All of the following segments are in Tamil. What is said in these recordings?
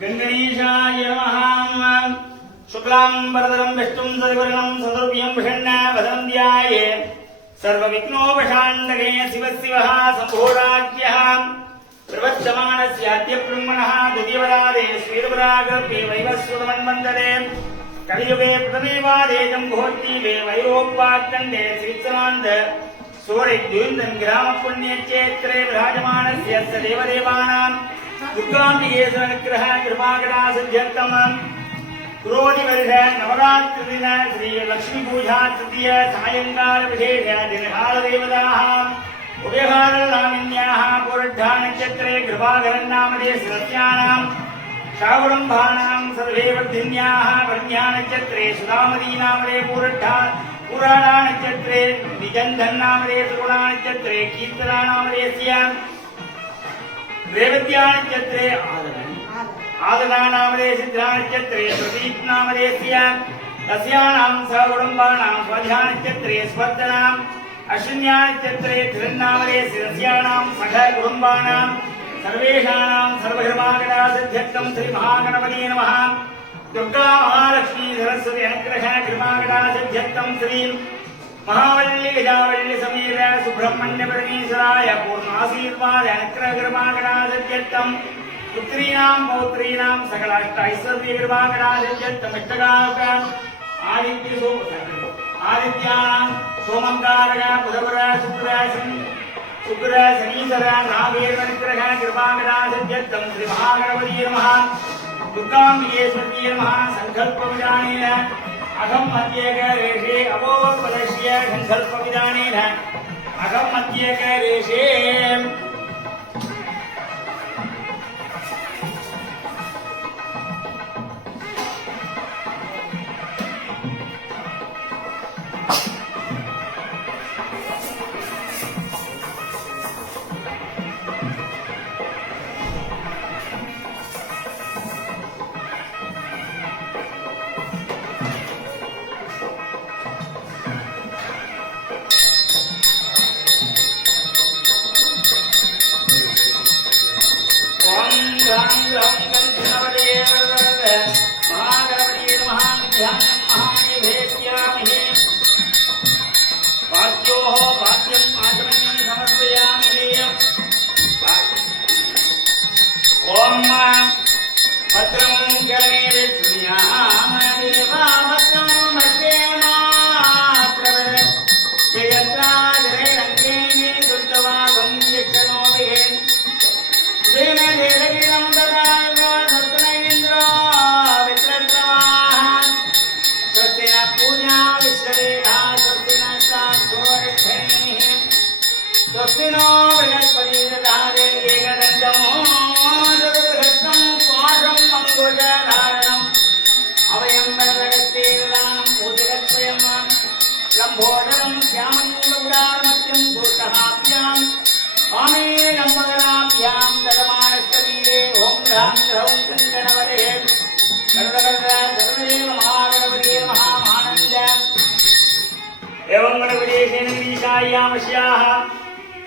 गणेशाय नमः। शुक्लांबरधरं विष्णुं सविवर्णं चतुर्भुजं प्रसन्नवदन्त्याय सर्वविघ्नोपशान्तये शिवः शम्भोराज्ञः प्रवर्तमानस्याद्य ब्रह्मणः द्वितीयवरादे श्रीरपरागर्भे वैवस्वतमन्वन्तरे कलियुगे प्रथमेवादे जम्बोर्तीवे वैरोपाखण्डे श्रीसमान्त सूर्यद्युन्दन् ग्रामपुण्यक्षेत्रे विराजमानस्य देवदेवानां दुर्गाम्बिकेश्वरनुग्रह कृपाकटासिद्ध्यर्थम् क्रोधिवर्ष नवरात्रिदिन श्री लक्ष्मी पूजा तृतीय सायंकाल विशेष दिनकालदेवताः उभयकालनामिन्याः पूरड्ढा नक्षत्रे कृपाकरन्नामदे सदस्यानां शाकुडम्बानां सर्वे वर्धिन्याः प्रज्ञा नक्षत्रे सुधामतीनामदे पूरड्ढा पुराणा नक्षत्रे निजन्धन्नामदे सुगुणा नक्षत्रे कीर्तनानामदेस्य रेवत्या नक्षत्रे आदनानामदे सिद्धा नक्षत्रे प्रदीप नामदेस्य तस्यानां सकुटुम्बानां स्वाध्या नक्षत्रे स्वर्धनाम् अश्विन्या नक्षत्रे धृन्नामदे तस्यानां सह कुटुम्बानां सर्वेषाणां सर्वधर्माकटासिद्ध्यर्थं श्री महागणपते नमः। दुर्गा महालक्ष्मी सरस्वती अनुग्रह कृपाकटासिद्ध्यर्थं श्री महावल्ली गजावल्ली समीर सुब्रह्मण्य परमेश्वराय पूर्णाशीर्वाद अनुग्रह कृपाकटासिद्ध्यर्थं पुत्रीणां पौत्रीणां सकलाष्ट ऐश्वर्य कृपाकटासिद्ध्यर्थं इष्टकामक आदित्यानां सोमंकारक बुधवर शुक्र शनीश्वर नागेश्वर अनुग्रह कृपाकटासिद्ध्यर्थं श्री महागणपते नमः। दुर्गाम्बिकेश्वरी नमः। संकल्पविधानेन अहं मध्येकरेषे अवोपलक्ष्य संकल्पविधानेन अहं मध्येकरेषे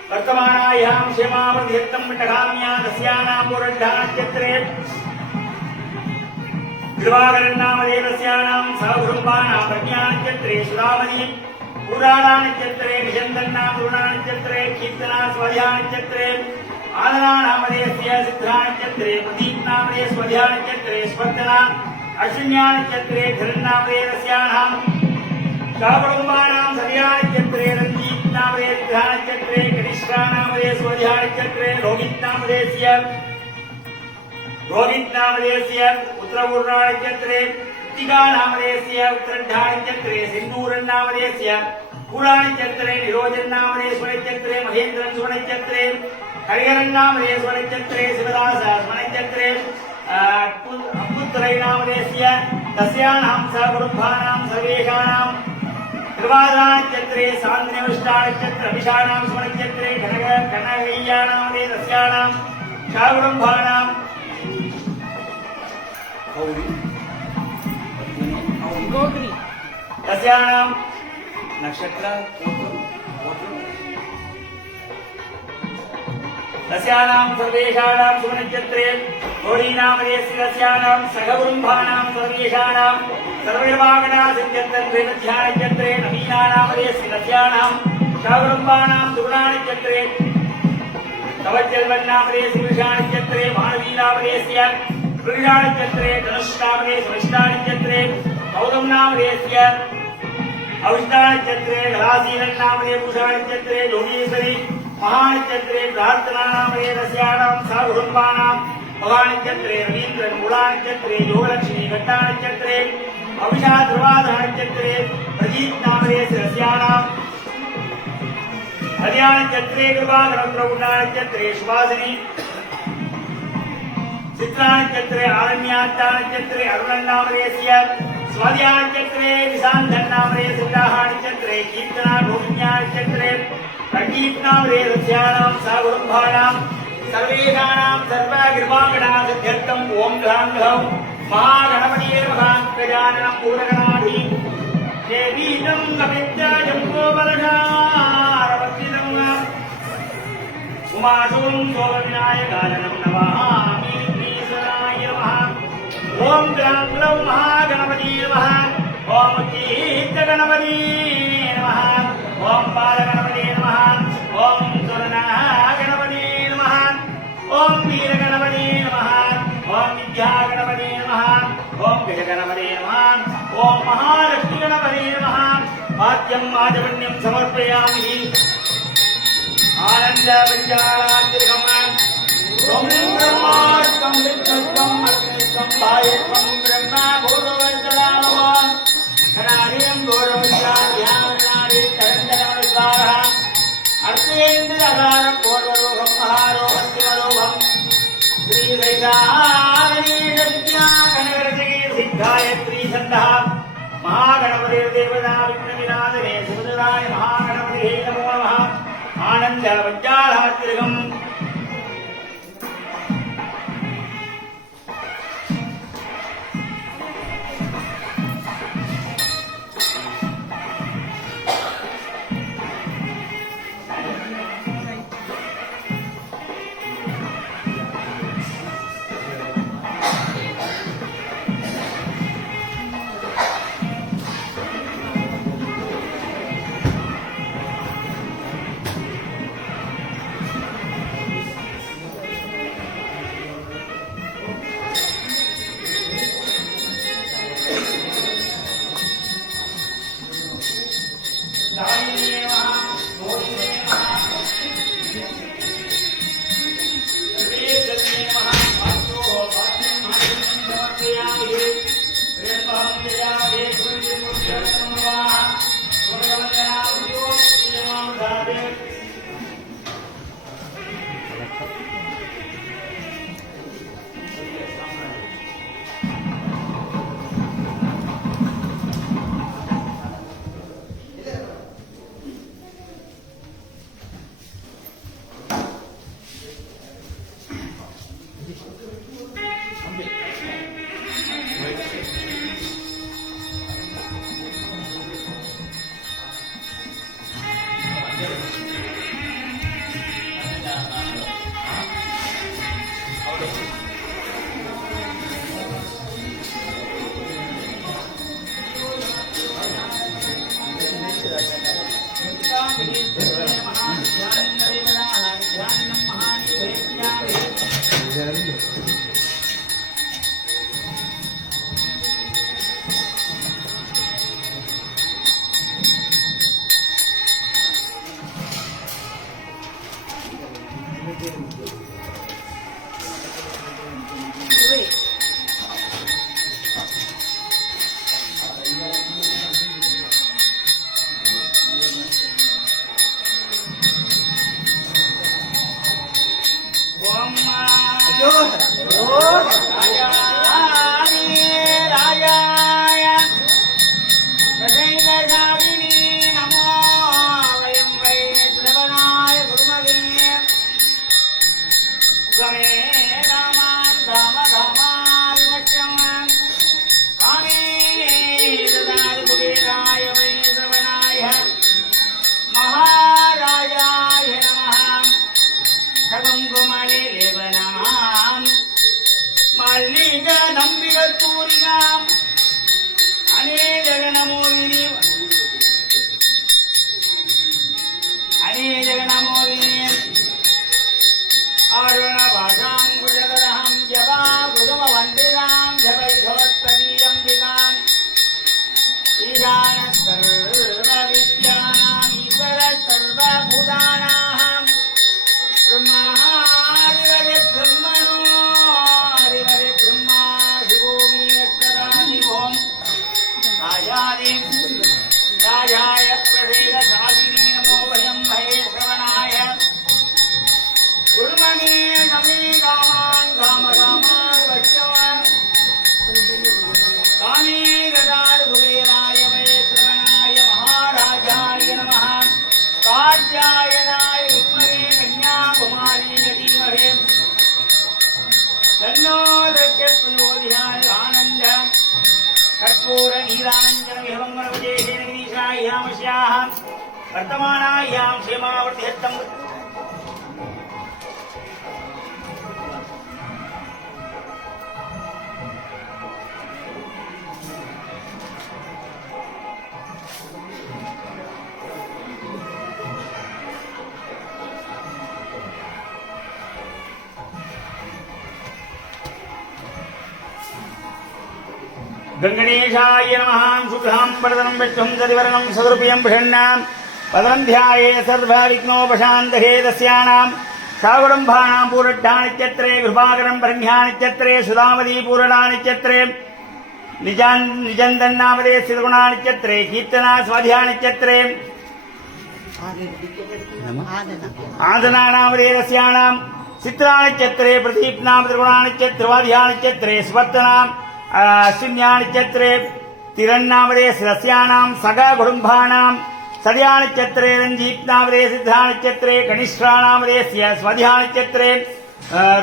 वर्तमानायां क्षेमावधियत्तं विटकाम्या तस्यानां पुरड्ढानक्षत्रे कृपाकरन्नामदेवस्यानां सहकुटुम्बानां प्रज्ञानक्षत्रे सुरामणि पुराणानक्षत्रे निषन्दन्नां गुरुणानक्षत्रे कीर्तना स्वध्यानक्षत्रे आदरानामदेवस्य सिद्धानक्षत्रे प्रदीपनामदे स्वध्यानक्षत्रे स्वर्धना अश्विन्यानक्षत्रे धरन्नामदेवस्यानां सहकुटुम्बानां सव्यानक्षत्रे रञ्जीतनामदे सिद्धानक्षत्रे कनिष्ठानामदे स्वध्यानक्षत्रे रोहितनामदेस्य उत्तरपूर्णानक्षत्रे कृत्तिकानामदेस्य उत्तरढ्ढानक्षत्रे सिन्दूरन्नामदेस्य पूर्णानक्षत्रे निरोधन्नामदे स्वनक्षत्रे महेन्द्रन् स्वनक्षत्रे हरिहरन्नामदे स्वनक्षत्रे शिवदास स्वनक्षत्रे अपुत्रैनामदेस्य तस्यानां सहकुटुम्बानां सर्वेषाणां कृपादानक्षत्रे सान्द्रनिष्ठानक्षत्र अभिषाणां स्वनक्षत्रे कनकय्यानामदे तस्यानां सहकुटुम्बानां गोत्री तस्यानां नक्षत्र तस्यानां सर्वेषाणां सुनक्षत्रे घोरीनामदेस्य तस्यानां सहकुटुम्बानां सर्वेषाणां सर्वैर्वागणासिद्ध्यन्तन्त्रे नवीनानामदेस्य तस्यानां सहकुटुम्बानां दुर्गानक्षत्रे कवचल्वन्नामदेस्य विषानक्षत्रे मानवीनामदेस्य वृषानक्षत्रे धनुष्णामदेस्य वृष्टानक्षत्रे कौतमनामदेस्य अविष्टानक्षत्रे गलासीनन्नामदे भूषानक्षत्रे योगीश्वरी महानक्षत्रे प्रार्थनानामदे तस्यानां सहकुटुम्बानां भवानक्षत्रे रवीन्द्रन् मूलानक्षत्रे योगलक्ष्मी घट्टानक्षत्रे अविषा ध्रुवादनक्षत्रे प्रदीपनामदे तस्यानां हरियाणक्षत्रे कृपाकरत्रौण्डानक्षत्रे सुवासिनी चित्रानक्षत्रे आरण्यात्तानक्षत्रे अरुणन्नामदेस्य स्वाध्यानक्षत्रे विशान्धन्नामदे सिद्धाहानक्षत्रे कीर्तना गोविन्यानक्षत्रे प्रकीर्तनामदे तस्यानां सहकुटुम्बानां सर्वेषाणां सर्वकृपाकणासिद्ध्यर्थम् ॐ ग्लां ग्लौं महागणपतये नमः गजाननं पूर्णगणाधीनं देवीनं कपित्याजम्बोबलधारवत्रिदं उमासुं सोमविनायकाननं नमामि ईश्वराय नमः ॐ ग्लां ग्लौं महागणपतये नमः ॐ कीर्तगणपतये नमः ॐ बालगणपतये नमः ॐ सुरनागणपतये नमः ॐ वीरगणपतये नमः ॐ विद्यागणपतये नमः ॐ गजगणपतये नमः ॐ महालक्ष्मीगणपतये नमः वाद्यं माधवन्यं समर्पयामि आनन्दपञ्चालातिर्गमन् ॐ ब्रह्माष्टं विष्णुत्वं अग्निस्त्वं वायुत्वं ब्रह्मा भूर्भुवस्सदानवः कणादीनं गौरवस्याध्यानादि तरङ्गनमस्कारः अर्धेन्द्रधारं पूर्वरोहं महारोहस्यमरोहं श्रीवैशाखनीशविद्याकनकरसे सिद्धायत्री छन्दः महागणपतिर्देवता विघ्नविनाशने शिवदुराय महागणपतिः नमो नमः आनन्दपञ्चालातिर्गम् वर्तमानायां क्षेमावर्त्यर्थम् गंगणेशाय नमः। शुक्लां वरदनं विष्णुं सदिवरनं सदरूपं प्रसन्नं पदं ध्याये सर्वविघ्नोपशान्तये तस्यानां सागुडम्भानां पूरड्ढानित्यत्रे कृपाकरं ब्रह्म्यानित्यत्रे सुधामदी पूरडानित्यत्रे निजन्दन्नामदे स्थितगुणानित्यत्रे कीर्तना स्वाध्यानित्यत्रे आदनानामदे तस्यानां चित्रानित्यत्रे प्रदीप्नामद्रिगुणानित्यत्रिवाध्यानित्यत्रे स्वत्तनां अश्विन्यानित्यत्रे तिरन्नामदे सस्यानां सगकुटुम्बानां सद्यानित्यत्रे रञ्जीत्नामदे सिद्धानित्यत्रे कनिष्ठानामदे स्वध्यानित्यत्रे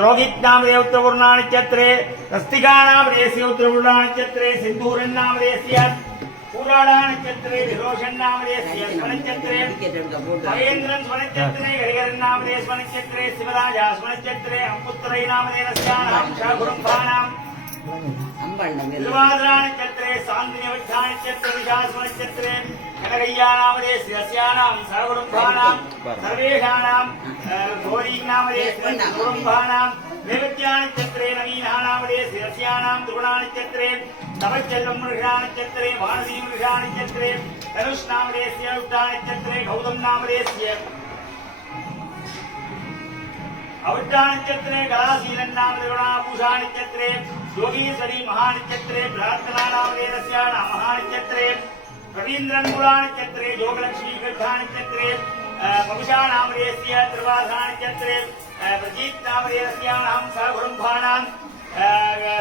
रोहित्नामदे उत्तरपूर्णानित्यत्रे स्वस्तिकानामदे उत्तरपूर्णानित्यत्रे सिन्दूरन्नामदे पूराडानित्यत्रे विरोषन्नामदे स्वनित्यत्रे महेन्द्रं स्वनित्यत्रे हरिहरन्नामदे स्वनित्यत्रे शिवराजा स्वनित्यत्रे अम्पुत्रैनामदे रस्यानां शाकुटुम्बानां निर्वादनानित्यत्रे सान्दिन्यवच्छानित्यत्रे विशास्मनित्यत्रे कनकय्यानामदे स्यानां सर्वकुटुम्बानां सर्वेषाणां घोरीनामदे कुटुम्बानां नैवेद्यानित्यत्रे नवीनानामदे स्यानां त्रिगुणानित्यत्रे तपच्चल्लं मृषानित्यत्रे मानसी मृषानित्यत्रे धनुष्नामदे स्यानित्यत्रे गौतम नामदे अवट्टानित्यत्रे कलाशीलन्नामदे योगीश्वरी महानित्यत्रे प्रार्थनानामदे महानित्यत्रे रवीन्द्रन्मूलानित्यत्रे योगलक्ष्मी गृहानित्यत्रे पपुषानामदे त्रिवासानित्यत्रे प्रजीत्नामदे सहकुटुम्बानां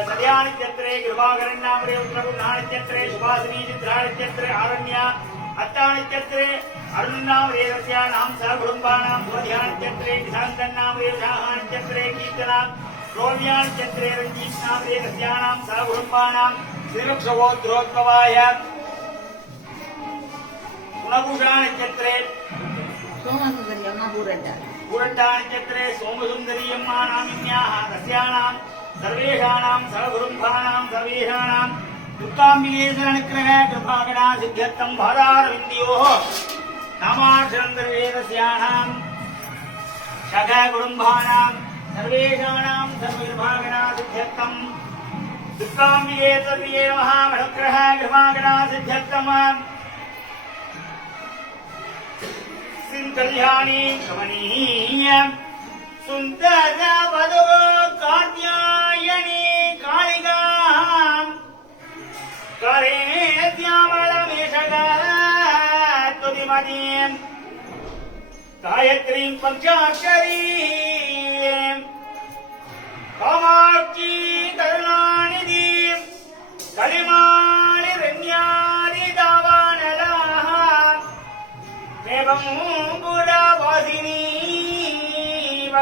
सद्यानित्यत्रे कृपाकरन्नामदे उत्तरगुणानित्यत्रे सुभासिनी चित्रानित्यत्रे आरण्या अट्टानित्यत्रे अरुणामदे सहकुटुम्बानां स्वध्यानित्यत्रे निशान्तन्नामदे शाहानित्यत्रे कीर्तना रोम्यानित्यत्रे रञ्जीत्नामदे तस्यानां सहकुटुम्बानां श्रीवृक्षगोत्रोद्भवाय गुणभूषानित्यत्रे पूरड्डानित्यत्रे सोमसुन्दरीयम्मा नामिन्याः तस्यानां सर्वेषाणां सहकुटुम्बानां सर्वेषाणां दुर्गाम्बिकेशरनुग्रह कृपाकरा सिद्ध्यर्थं भादारविन्द्योः नामाक्षरं सर्वेदस्यानां सखकुटुम्बानां सर्वेषाणां सर्वकृपाकरा सिद्ध्यर्थं दुर्गाम्बिकेशर्ये नमः अनुग्रह कृपाकरा सिद्ध्यर्थं कल्याणी कमनीय सुंदर वधू कात्यायनी कालिका करे श्यामलमेषगा तुदिमतीं गायत्रीं पंचाक्षरीं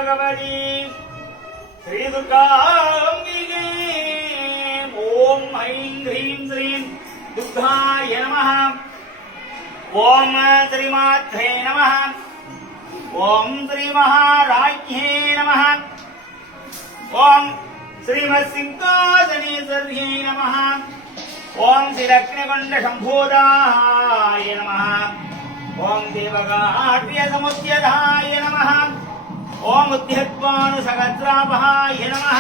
भगवती श्री दुर्गांबिके ओम ऐं ह्रीं श्रीं दुर्गाय नमः ओम श्रीमात्रे नमः ओम श्री महाराज्ञे नमः ओम श्रीमत्सिंहासनेश्वर्यै नमः ओम श्रीरत्नकुण्ड शम्भोदाय नमः ओम देवगाढ्य समुद्यधाय नमः ओम उद्यत्वानुसहस्रापहाय नमः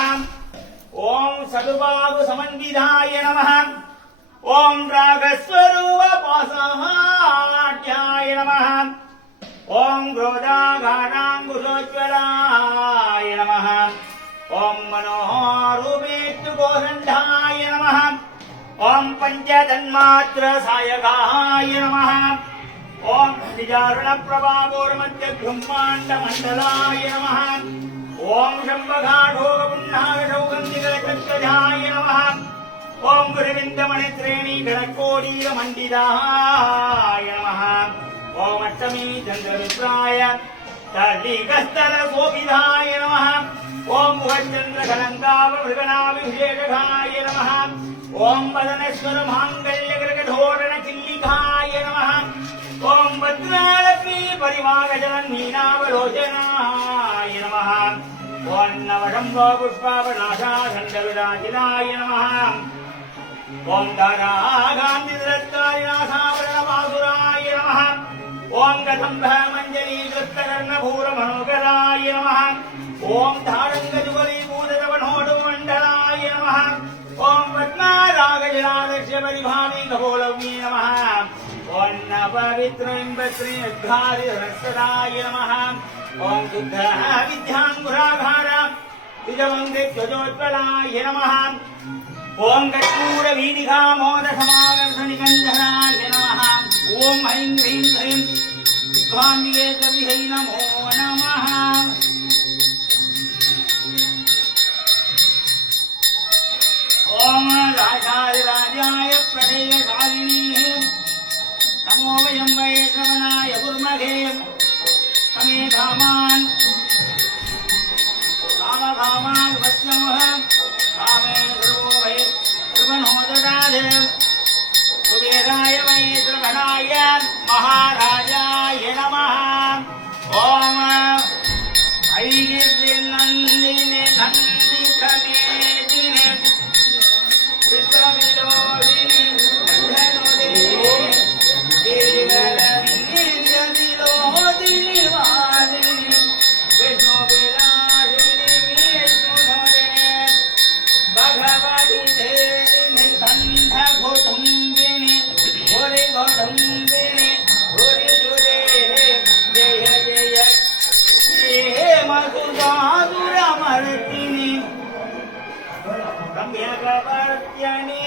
ओम सदुबाहु समन्विताय नमः ओम रागस्वरूपपासाढ्याय नमः ओम क्रोधाघाटाङ्कुशोज्ज्वलाय नमः ओम मनोरूपेष्टुकोदण्डाय नमः ओम पंचतन्मात्र सायकाय नमः ओम निजारुण प्रभावोर्मध्यब्रह्माण्डमण्डलाय नमः ओम शम्भघाढोगपुण्णागशौगन्धिकचक्रजाय नमः ओम गुरुविन्दमणिश्रेणी गणकोडीरमण्डिताय नमः ओम अष्टमी चन्द्ररुद्राय तल्लीकस्थलशोभिताय नमः ओम मुखचन्द्रकलङ्कावमृगनाभिषेकघाय नमः ओम वदनेश्वर माङ्गल्यगृगधोरण चिल्लिकाय नमः ओम भद्रालक्ष्मी परिवारजनन्मीनावलोचनाय नमः ओम नवशम्भो पुष्पावनाशाखण्डविराजिलाय नमः ओम दारागान्धिरत्तारिनाथावरणवासुराय नमः ओम गतम्भ मञ्जरीकृतकर्णभूरमनोकराय नमः ओम धारङ्गजुगलीभूतरवणोडुमण्डलाय नमः ओम पद्मारागजलालक्ष्य परिभामि कपोलव्ये नमः ओम नववित्रम्बश्रीयुद्धारिधनस्वराय नमः ओम शुद्ध विद्याङ्कुराघार द्विजवङ्गज्वजोज्ज्वलाय नमः ओम कर्पूरवीदिकामोदसमागर्षनिकन्धराय नमः ओम ऐं ह्रीं श्रीं विद्वाम्बिके कविहै नमो नमः ओम राजाय प्रदेयशालिनी नमो वयं वैश्रवणाय कुर्महे तमे धामान् कामधामान् वच्मः कामे ध्रुवो वै ध्रुवनो ददाधे कुबेराय वैश्रवणाय महाराजाय नमः ओम ऐगिर्नन्दिने नन्दितमेदिने विश्वविदोदिनि गन्धनोदिनि देवरनिन्द्यदिलोदिनि वादिनि विष्णुविलासिनि विष्णुधरे भगवति देविनि कण्ठकुटुम्बिनि भुरिकुटुम्बिनि भुरिजुरे जय जय हे मधुरासुरमर्दिनि रम्यकवर्त्यनि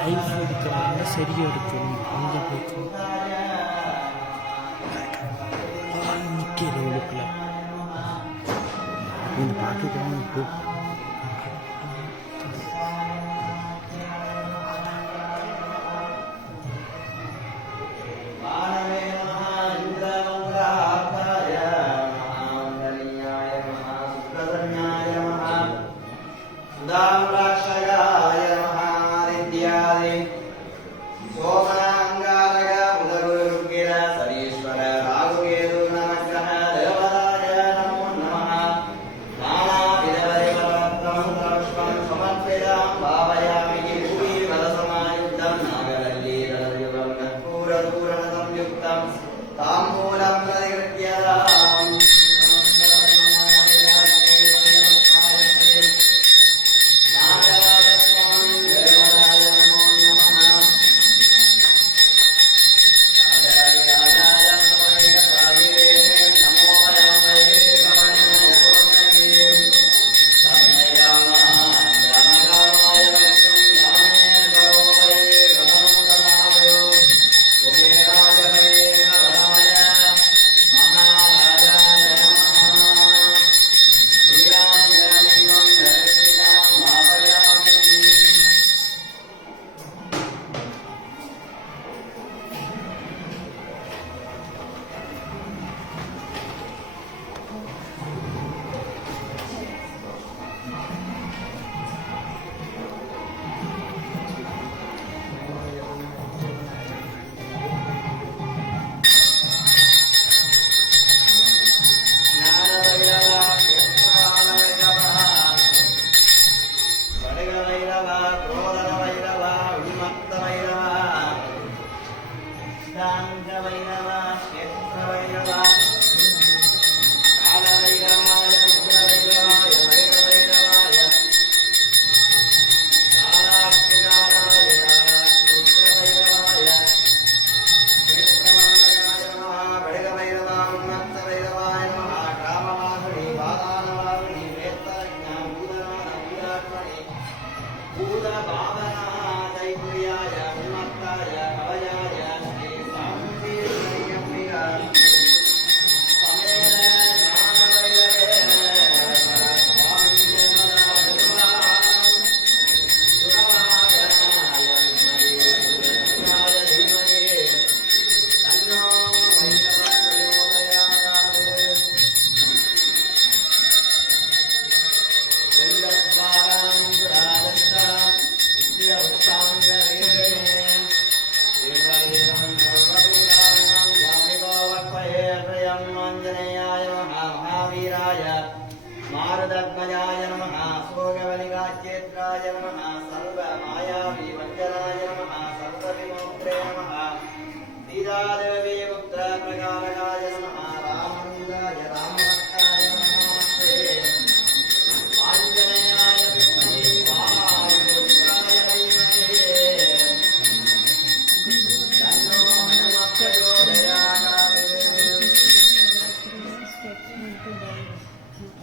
லைஃப் எடுக்கிறவங்க சரியாக எடுக்கணும். அங்கே போய்க்கும் நிற்கிற உழுப்பில் இந்த பாக்கெட்லாம் இப்போ Nada मारुदत्मजाय नमः सोगवलिकाचेत्राय नमः सर्वमायावी वञ्जनाय नमः सर्वविमोक्त्रे नमः दीदादेवी पुत्रप्रकारकाय नमः रामानुजाय रामभक्ताय नमस्ते आञ्जनेयाय विद्महे वायुपुत्राय धीमहि तन्नो हनुमत् प्रचोदयात्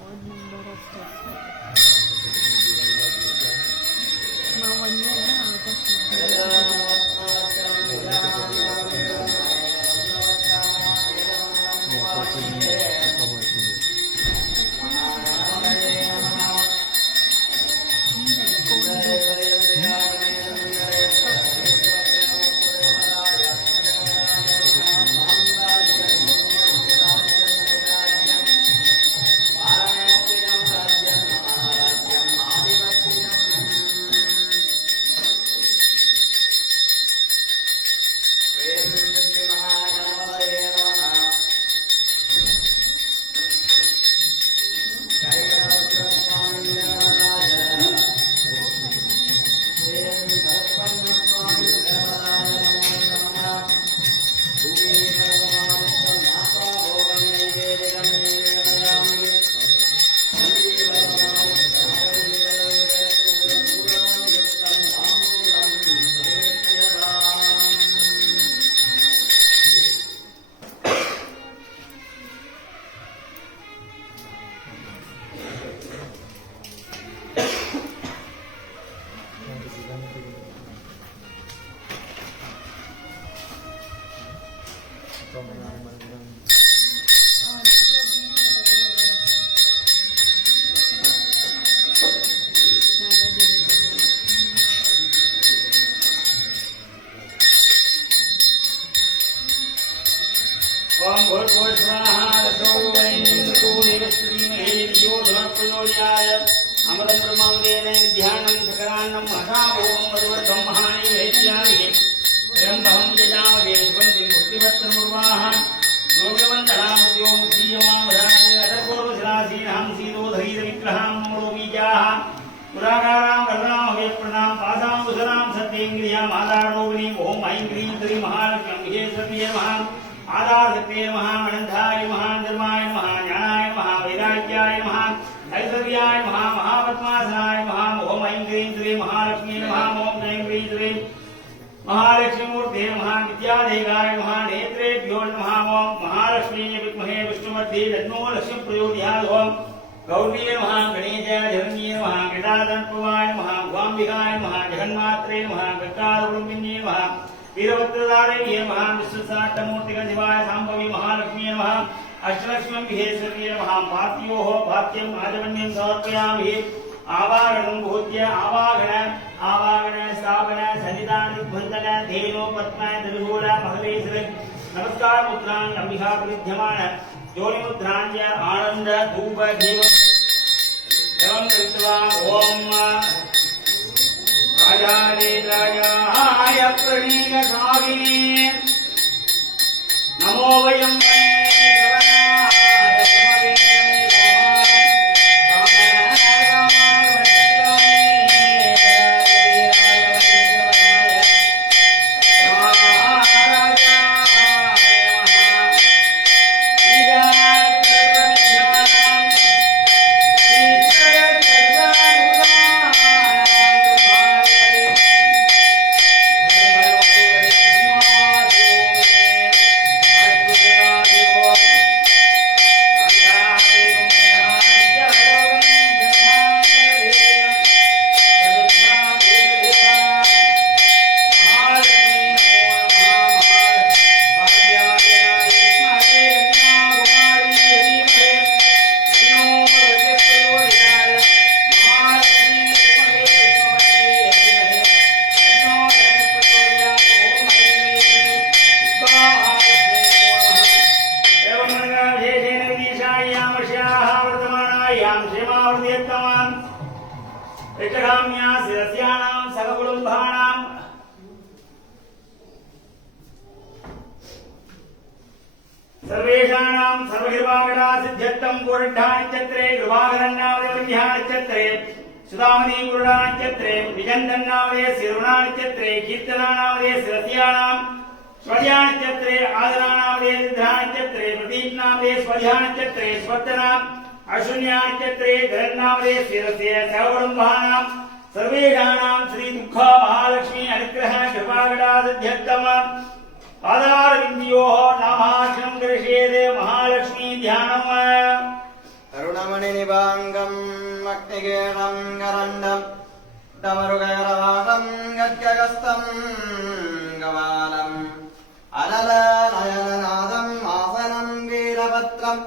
ओम भूर्भुवः स्वाहा अमृतं ब्रह्मोदयेन ध्यानं सकरान्नं महाभोगं मधुवर्धं महानि वैद्यानि त्र्यम्बकं यजामहे सुगन्धिं मुक्तिवत्तमुर्वाः योगवन्तरामृत्यों श्रीयमामधाने अतपूर्वशरासीनां सीदोधरीरविग्रहां ममरोबीजाः पुराकारां वरदां हव्यप्रणां पादाम्बुधरां सत्येन्द्रियां आधारोगिनीं ॐ ऐं ह्रीं श्रीं महालक्ष्म्यै महेश्वर्यै नमः आधारशक्ते नमः अनन्ताय नमः धर्माय नमः ज्ञानाय नमः वैराग्याय नमः ऐश्वर्याय नमः महापद्मासनाय नमः ॐ ऐं ह्रीं श्रीं महालक्ष्मी नमः ॐ ऐं ह्रीं श्रीं महालक्ष्मीमूर्ते नमः विद्यादेवाय नमः नेत्रेभ्यो नमः ॐ महालक्ष्मी विद्महे विष्णुमध्ये तन्नो लक्ष्मी प्रचोदयात् ॐ गौरी नमः गणेशाय धरण्ये नमः गदाधर्पवाय नमः भवाम्बिकाय नमः जगन्मात्रे नमः गङ्गाधर्मिण्ये नमः वीरभद्रदारिण्ये नमः विश्वसाष्टमूर्तिगणशिवाय शाम्भवी महालक्ष्मी नमः अष्टलक्ष्मी विहेश्वर्ये नमः पार्थिवोः भात्यं आजमन्यं समर्पयामि आवागणं भूत्य आवागण स्थापन सन्निधानबन्धन धेनो पद्म त्रिशूल महवेश्वर नमस्कार मुद्रां अंबिका विद्यमान जोनि मुद्रांच आनंद धूप दीप एवं कृत्वा ओम राजाय प्रणीतसागिने नमो वयं यक्षगाम्या शिरस्यानां सककुटुम्बानां सर्वेषाणां सर्वकृपाकटा सिद्ध्यर्थं कोरड्ढानक्षत्रे कृपाकरन्नावदेवन्ध्यानक्षत्रे सुदामती कुरुडानक्षत्रे निजन्दन्नावदे सिरुणानक्षत्रे कीर्तनानावदे शिरस्यानां स्वध्यानक्षत्रे आदरानावदे निद्रानक्षत्रे प्रदीप्नावदे स्वध्यानक्षत्रे स्वर्धनाम् अश्विन्यानक्षत्रे धरन्नावदे शिरस्य सककुटुम्बानां सर्वेषाणां श्री दुःख महालक्ष्मी अनुग्रह कृपाकटा सिद्ध्यर्थम् आधारविन्द्योः नामाक्षं दर्शयते महालक्ष्मी ध्यानम् अरुणमणिनिभाङ्गम् अग्निगेणं गरण्डं डमरुगैरवाहं गद्गगस्तं गवालम् अनलनयननादम् आसनं वीरभद्रम्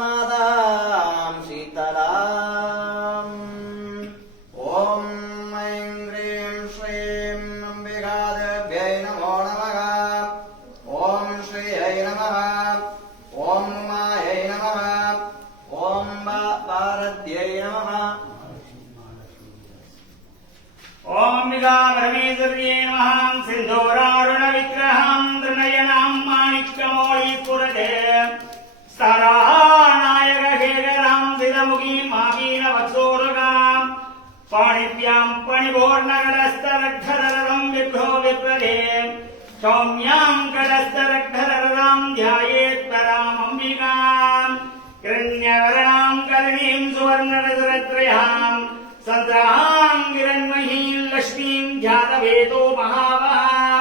अखिलभुवनमातां शीतलाम् ॐ ऐं ह्रीं श्रीं अम्बिकादेव्यै नमो नमः ॐ श्रीयै नमः ॐ उमायै नमः ॐ पार्वत्यै नमः ॐ अम्बिका परमेश्वर्यै नमः सिन्धूरारुणविग्रहं त्रिनयनां माणिक्यमौलिस्फुरते स्तरानायकशेखरां सिरमुखीं आकीर्णवत्सोरुगां पाणिभ्यां पणिभोर्नगरस्तरद्धररं विभ्रो विप्रदे सौम्यां करस्तरद्धररं ध्यायेत्पराम् अम्बिकाम् हिरण्यवर्णां करणीं सुवर्णरजरत्रयां सन्द्रां हिरण्मयीं लक्ष्मीं ध्यातवेतो महावहां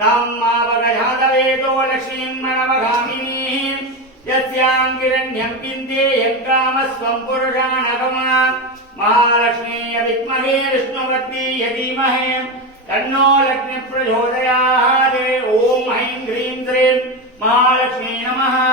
तां मावगजातवेतो लक्ष्मीं मनवगामिनीं यस्यां हिरण्यं विन्देयं कामस्वं पुरुषाणकमा महालक्ष्मी विद्महे विष्णुपत्नीय धीमहि तन्नो लक्ष्मी प्रचोदयात् ॐ ऐं ह्रीं श्रीं महालक्ष्मी नमः ॐ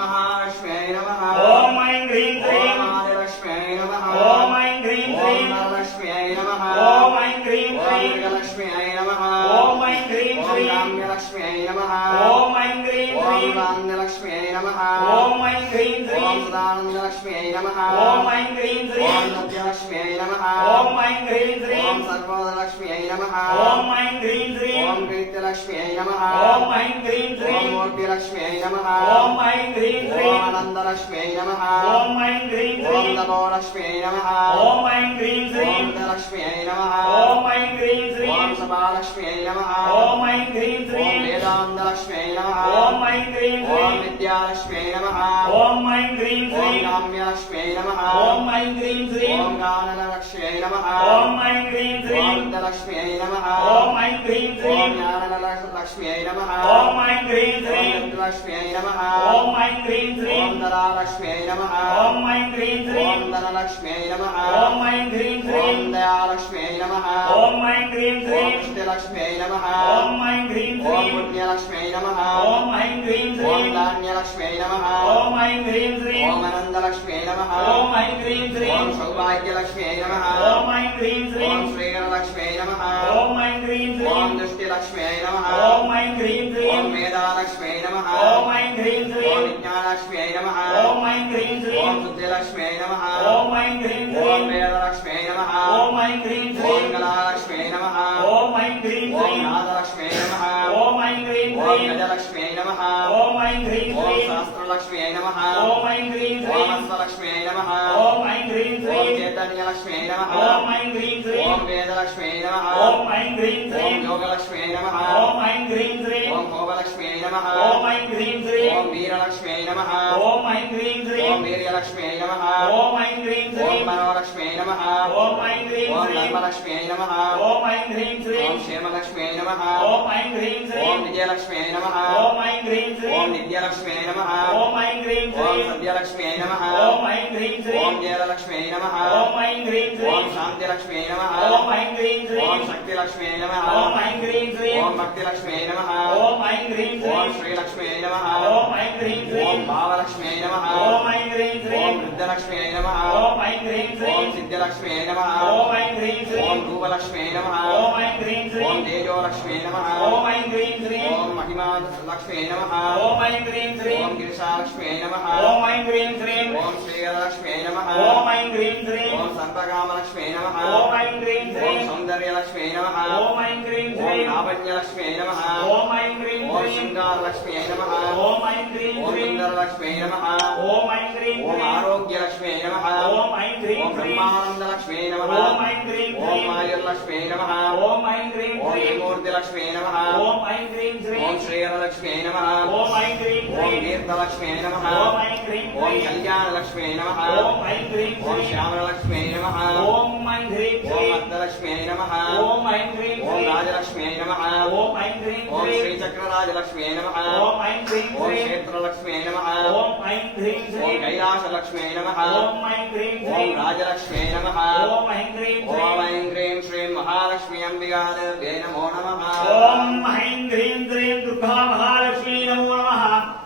महालक्ष्म्यै नमः ॐ ऐं ह्रीं श्रीं ॐ आदिलक्ष्म्यै नमः ॐ ऐं ह्रीं ॐ श्रीं वरलक्ष्म्यै नमः ॐ ऐं ह्रीं ॐ श्रीं मृगलक्ष्म्यै नमः ॐ ऐं ह्रीं ॐ श्रीं काम्यलक्ष्म्यै नमः ॐ ऐं ह्रीं ॐ श्रीं रान्यलक्ष्म्यै नमः ॐ ऐं ह्रीं ॐ श्रीं सदानन्दलक्ष्म्यै नमः ॐ ऐं ह्रीं ॐ श्रीं नद्यलक्ष्म्यै नमः ॐ ऐं ह्रीं श्रीं ॐ सर्वोदलक्ष्म्यै नमः ॐ ऐं ह्रीं श्रीं ॐ कीर्तिलक्ष्म्यै नमः ॐ ऐं ह्रीं ॐ श्रीं मूर्तिलक्ष्म्यै नमः ॐ ऐं ह्रीं ॐ श्रीं आनन्दलक्ष्म्यै नमः ॐ ऐं ह्रीं ॐ श्रीं तपोलक्ष्म्यै नमः ॐ ऐं ह्रीं श्रीं ॐ दलक्ष्म्यै नमः ॐ ऐं ह्रीं श्रीं ॐ सपालक्ष्म्यै नमः ॐ ऐं ह्रीं ॐ श्रीं वेदान्तलक्ष्म्यै नमः ॐ ऐं ह्रीं ॐ श्रीं विद्यालक्ष्म्यै नमः ॐ ऐं ह्रीं ॐ श्रीं काम्यलक्ष्म्यै नमः ॐ ऐं ह्रीं श्रीं ॐ गानलक्ष्म्यै नमः ॐ ऐं ह्रीं श्रीं ॐ दलक्ष्म्यै नमः ॐ ऐं ह्रीं ॐ श्रीं ज्ञानलक्ष्म्यै नमः ॐ ऐं ह्रीं ॐ श्रीं लक्ष्म्यै नमः ॐ ऐं ह्रीं श्रीं ॐ दलालक्ष्म्यै नमः ॐ ऐं ह्रीं श्रीं ॐ धनलक्ष्म्यै नमः ॐ ऐं ह्रीं श्रीं ॐ दयालक्ष्म्यै नमः ॐ ऐं ह्रीं ॐ श्रीं पुष्टिलक्ष्म्यै नमः ॐ ऐं ह्रीं ॐ श्रीं पुण्यलक्ष्म्यै नमः ॐ ऐं ह्रीं ॐ श्रीं धान्यलक्ष्म्यै नमः ॐ ऐं ह्रीं श्रीं ॐ अनन्दलक्ष्म्यै नमः ॐ ऐं ह्रीं श्रीं ॐ सौभाग्यलक्ष्म्यै नमः ॐ ऐं ह्रीं श्रीं ॐ श्रीरलक्ष्म्यै नमः ॐ ऐं ह्रीं श्रीं ॐ दुष्टिलक्ष्म्यै नमः ॐ ऐं ह्रीं श्रीं ॐ मेधालक्ष्म्यै नमः ॐ ऐं ह्रीं ॐ श्रीं विज्ञानलक्ष्म्यै नमः ॐ ऐं ह्रीं श्रीं ॐ बुद्धिलक्ष्म्यै नमः ॐ ऐं ह्रीं ॐ श्रीं वेदलक्ष्म्यै नमः ॐ ऐं ह्रीं ॐ श्रीं कलालक्ष्म्यै नमः ॐ ऐं ह्रीं ॐ श्रीं नादलक्ष्म्यै नमः ॐ ऐं ह्रीं ॐ श्रीं गजलक्ष्म्यै नमः ॐ ऐं ह्रीं ॐ श्रीं शास्त्रलक्ष्म्यै नमः ॐ ऐं ह्रीं ॐ श्रीं हस्तलक्ष्म्यै नमः ॐ ऐं ह्रीं ॐ श्रीं चैतन्यलक्ष्म्यै नमः ॐ ऐं ह्रीं श्रीं ॐ वेदलक्ष्म्यै नमः ॐ ऐं ह्रीं ॐ श्रीं योगलक्ष्म्यै नमः ॐ ऐं ह्रीं श्रीं ॐ भोगलक्ष्म्यै नमः ॐ ऐं ह्रीं श्रीं ॐ वीरलक्ष्म्यै नमः ॐ ऐं ह्रीं श्रीं ॐ वीर्यलक्ष्म्यै नमः ॐ ऐं ह्रीं ॐ श्रीं मनोलक्ष्म्यै नमः ॐ ऐं ह्रीं ॐ श्रीं धर्मलक्ष्म्यै नमः ॐ ऐं ह्रीं श्रीं ॐ क्षेमलक्ष्म्यै नमः ॐ ऐं ह्रीं श्रीं ॐ विजयलक्ष्म्यै नमः ॐ ऐं ह्रीं श्रीं ॐ नित्यलक्ष्म्यै नमः ॐ ऐं ह्रीं ॐ श्रीं सद्यलक्ष्म्यै नमः ॐ ऐं ह्रीं श्रीं ॐ जयलक्ष्म्यै नमः ॐ ऐं ह्रीं ॐ श्रीं शान्तिलक्ष्म्यै नमः ॐ ऐं ह्रीं श्रीं ॐ शक्तिलक्ष्म्यै नमः ॐ ऐं ह्रीं श्रीं ॐ भक्तिलक्ष्म्यै नमः ॐ ऐं ह्रीं ॐ श्रीं श्रीलक्ष्म्यै नमः ॐ ऐं ह्रीं श्रीं ॐ भावलक्ष्म्यै नमः ॐ ऐं ह्रीं ॐ श्रीं वृद्धलक्ष्म्यै सिद्धलक्ष्म्यै नमः ओम ऐं ह्रीं श्रीं ओम सिद्धलक्ष्म्यै नमः ओम ऐं ह्रीं श्रीं ओम रूपलक्ष्म्यै नमः ओम ऐं ह्रीं श्रीं ओम तेजोलक्ष्म्यै नमः ओम ऐं ह्रीं श्रीं ओम महिमालक्ष्म्यै नमः ओम ऐं ह्रीं श्रीं ओम गिरिशालक्ष्म्यै नमः ओम ऐं ह्रीं श्रीं ओम श्रीलक्ष्म्यै नमः ओम ऐं ह्रीं श्रीं ओम सर्वकामलक्ष्म्यै नमः ओम ऐं ह्रीं ओम श्रीं सौन्दर्यलक्ष्म्यै नमः ओम ऐं ह्रीं ओम श्रीं लावण्यलक्ष्म्यै नमः ओम ऐं ह्रीं ओम श्रीं शृङ्गारलक्ष्म्यै नमः ओम ऐं ह्रीं ओम श्रीं सुन्दरलक्ष्म्यै नमः ओम ऐं ह्रीं ओम श्रीं आरोग्यलक्ष्म्यै नमः ओम ऐं ह्रीं ओम श्रीं ब्रह्मानन्दलक्ष्म्यै नमः ओम ऐं ह्रीं ओम श्रीं मायुर्लक्ष्म्यै नमः ओम ऐं ह्रीं ओम श्रीं त्रिमूर्तिलक्ष्म्यै नमः ओम ऐं ह्रीं श्रीं ओम श्रीरलक्ष्म्यै नमः ओम ऐं ह्रीं ओम श्रीं कीर्तलक्ष्म्यै नमः ओम ऐं ह्रीं ओम श्रीं कल्याणलक्ष्म्यै नमः ओम ऐं ह्रीं ओम श्रीं श्यामलक्ष्म्यै नमः ओम ऐं ह्रीं ओम श्रीं अर्थलक्ष्म्यै नमः ओम ऐं ह्रीं ओम श्रीं राजलक्ष्म्यै नमः ओम ऐं ह्रीं ओम श्रीं श्रीचक्रराजलक्ष्म्यै नमः ओम ऐं ह्रीं ओम श्रीं क्षेत्रलक्ष्म्यै नमः ओम ऐं ह्रीं ओम श्रीं कैलासलक्ष्म्यै नमः ओम ऐं ह्रीं ओम श्रीं राजलक्ष्म्यै नमः ओम ऐं ह्रीं ओम श्रीं ऐं ह्रीं श्रीं महालक्ष्मी अम्बिकादेव्यै नमो नमः ओम ऐं ह्रीं श्रीं दुर्गा महालक्ष्मी नमो नमः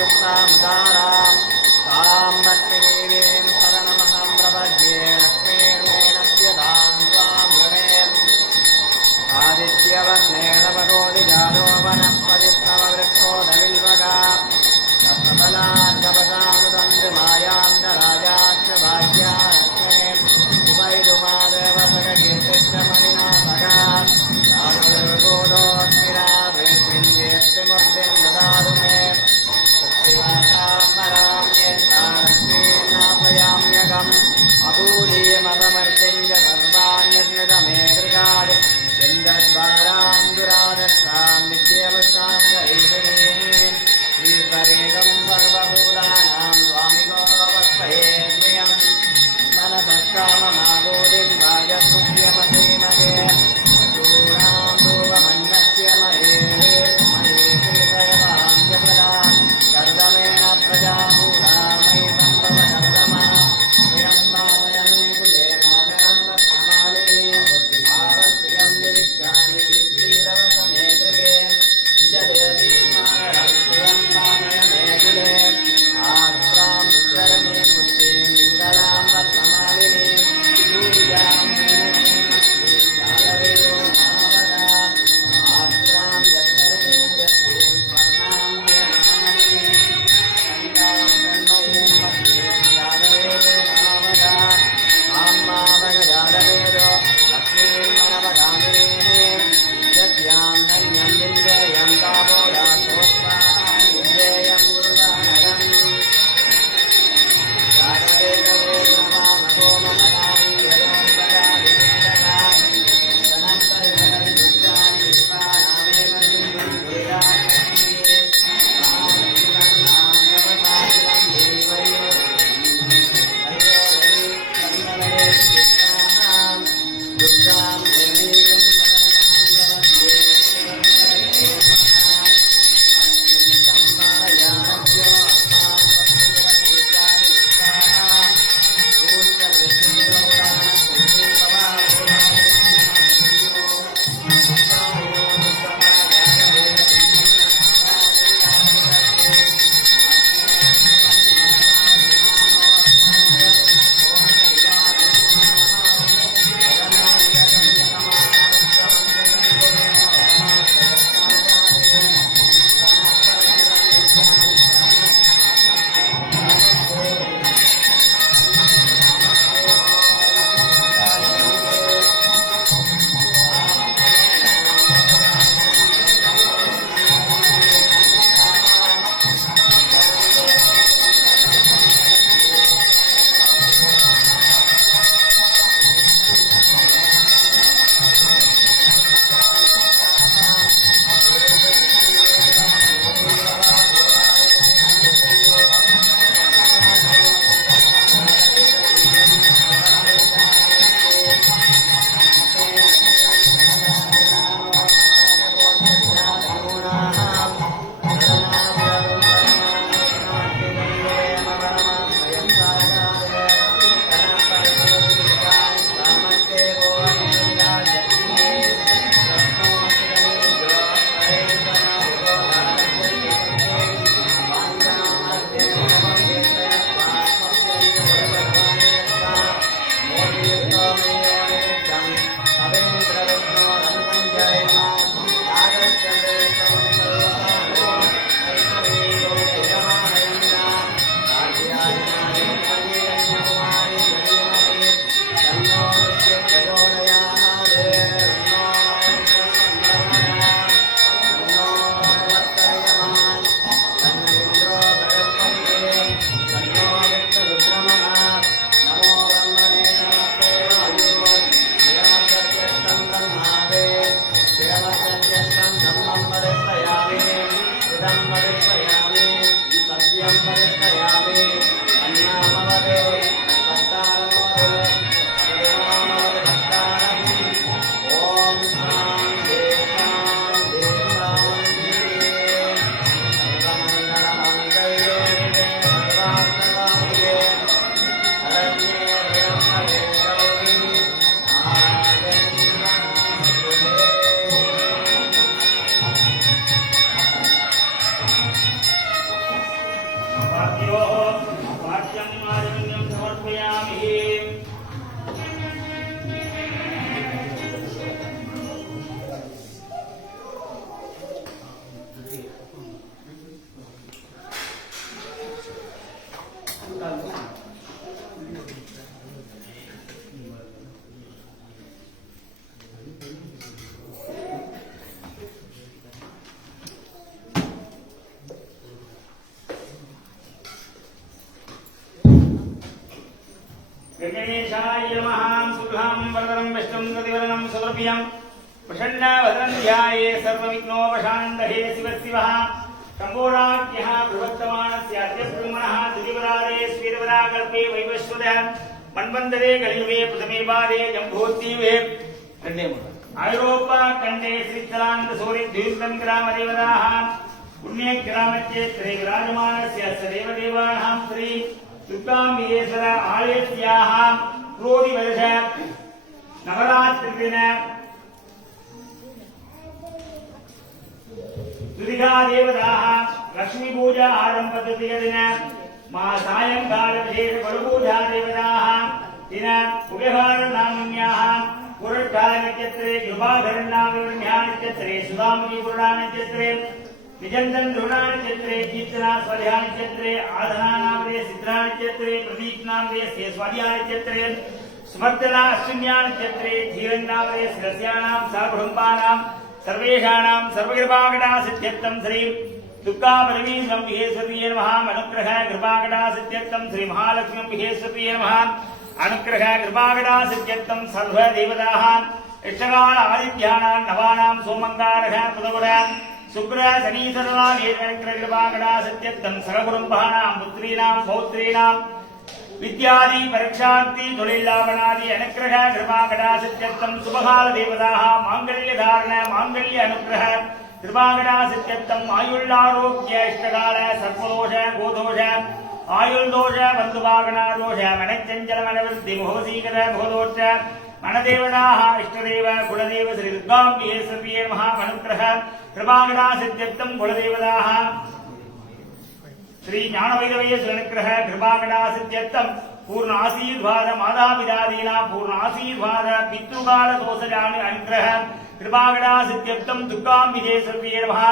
युक्तामुदाराम् तां लक्ष्मीदेवीं शरणमहं प्रपद्ये लक्ष्मीर्मेण स्यतां त्वां वृणे आदित्यवर्णेन भगोदिजातो वनस्पतिस्तववृक्षोदविल्वका तत्सफलार्घवसानुदन्तिमायां च राजाश्च भाग्या लक्ष्मे उपैदुमादेवसखकीर्तिश्च मणिना सखा साधुर्गोदोऽस्मिरावेस्मिन्येष्टिमूर्तिं ददातु मे तृप्तिवासाम्बरां येष्टा लक्ष्मीर्नाशयाम्यगम् अपूरीमसमर्तिं च सर्वान्यस्मितमेदृगात् चन्द्रद्वारां दुरादशां नित्यवशां गरीषिणीं श्रीसरेगं सर्वभूतानां स्वामिको वत्सये प्रियम् नमाम्यहम् प्रसन्न वदन्ध्याये सर्वविघ्नोपशान्तये शिवः शम्भोराज्ञः बृहत्तमानस्य अद्य ब्रह्मणः द्वितीयवरादे स्वीरवराकल्पे वैवस्वत मन्वन्तरे कलियुगे प्रथमे पादे जम्बोद्दीपे ऐरोपा खण्डे श्रीस्थलान्तसूरिद्वीपं ग्रामदेवताः पुण्यग्रामक्षेत्रे विराजमानस्य देवदेवानां श्री दुर्गाम्बेश्वर आलयस्याः क्रोधिवर्ष नवरात्रिदिन द्वितीयादेवताः लक्ष्मीपूजा आरम्भतृतीयदिन सायङ्कालविशेष बलपूजा देवताः दिन उभयहारनाम्न्याः पुरट्टानक्षत्रे कृपाधरन्नामविरण्यानक्षत्रे सुधामुनिपुराणक्षत्रे निजन्दन ध्रुवनानक्षत्रे कीर्तना स्वाध्यायनक्षत्रे आधनानामदे सिद्धानक्षत्रे प्रदीपनामदे स्वाध्यायनक्षत्रे सुमर्दना अश्विन्यानक्षत्रे धीरन्नामदे सदस्यानां सहकुटुम्बानां सर्वेषाणां सर्वकृपाकटासिद्ध्यर्थं श्री दुर्गापरमेश्वरीये नमः अनुग्रह कृपाकटासिद्ध्यर्थं श्री महालक्ष्मीम्बिकेश्वर्यै नमः अनुग्रह कृपाकटासिद्ध्यर्थं सर्वदेवताः यक्षकाल आदित्यानां नवानां सोमङ्गारः बुधगुरः शुक्र शनीश्वरानुग्रह कृपाकटासिद्ध्यर्थं सककुटुम्बानां पुत्रीणां पौत्रीणां विद्यादि परीक्षार्थी तुलिल्लाभनादि अनुग्रह कृपाकटासिद्ध्यर्थं शुभकाल देवताः माङ्गल्यधारण माङ्गल्य अनुग्रह कृपाकटासिद्ध्यर्थं आयुर्लारोग्य इष्टकाल सर्पदोष गोदोष आयुर्दोष बन्धुवागणादोष मनच्चञ्चल मनवृद्धि मोहसीकर मोहदोष मनदेवताः इष्टदेव कुलदेव श्री दुर्गाम्बेश्वर्यै नमः अनुग्रह कृपाकटासिद्ध्यर्थं कुलदेवताः श्री ज्ञानवैदवयेश्वरनुग्रह कृपाकटासिद्ध्यर्थं पूर्ण आशीर्वाद मातापितादीनां पूर्ण आशीर्वाद पितृकाल दोषजानि अनुग्रह कृपाकटासिद्ध्यर्थं दुर्गाम्बिकेश्वर्यै नमः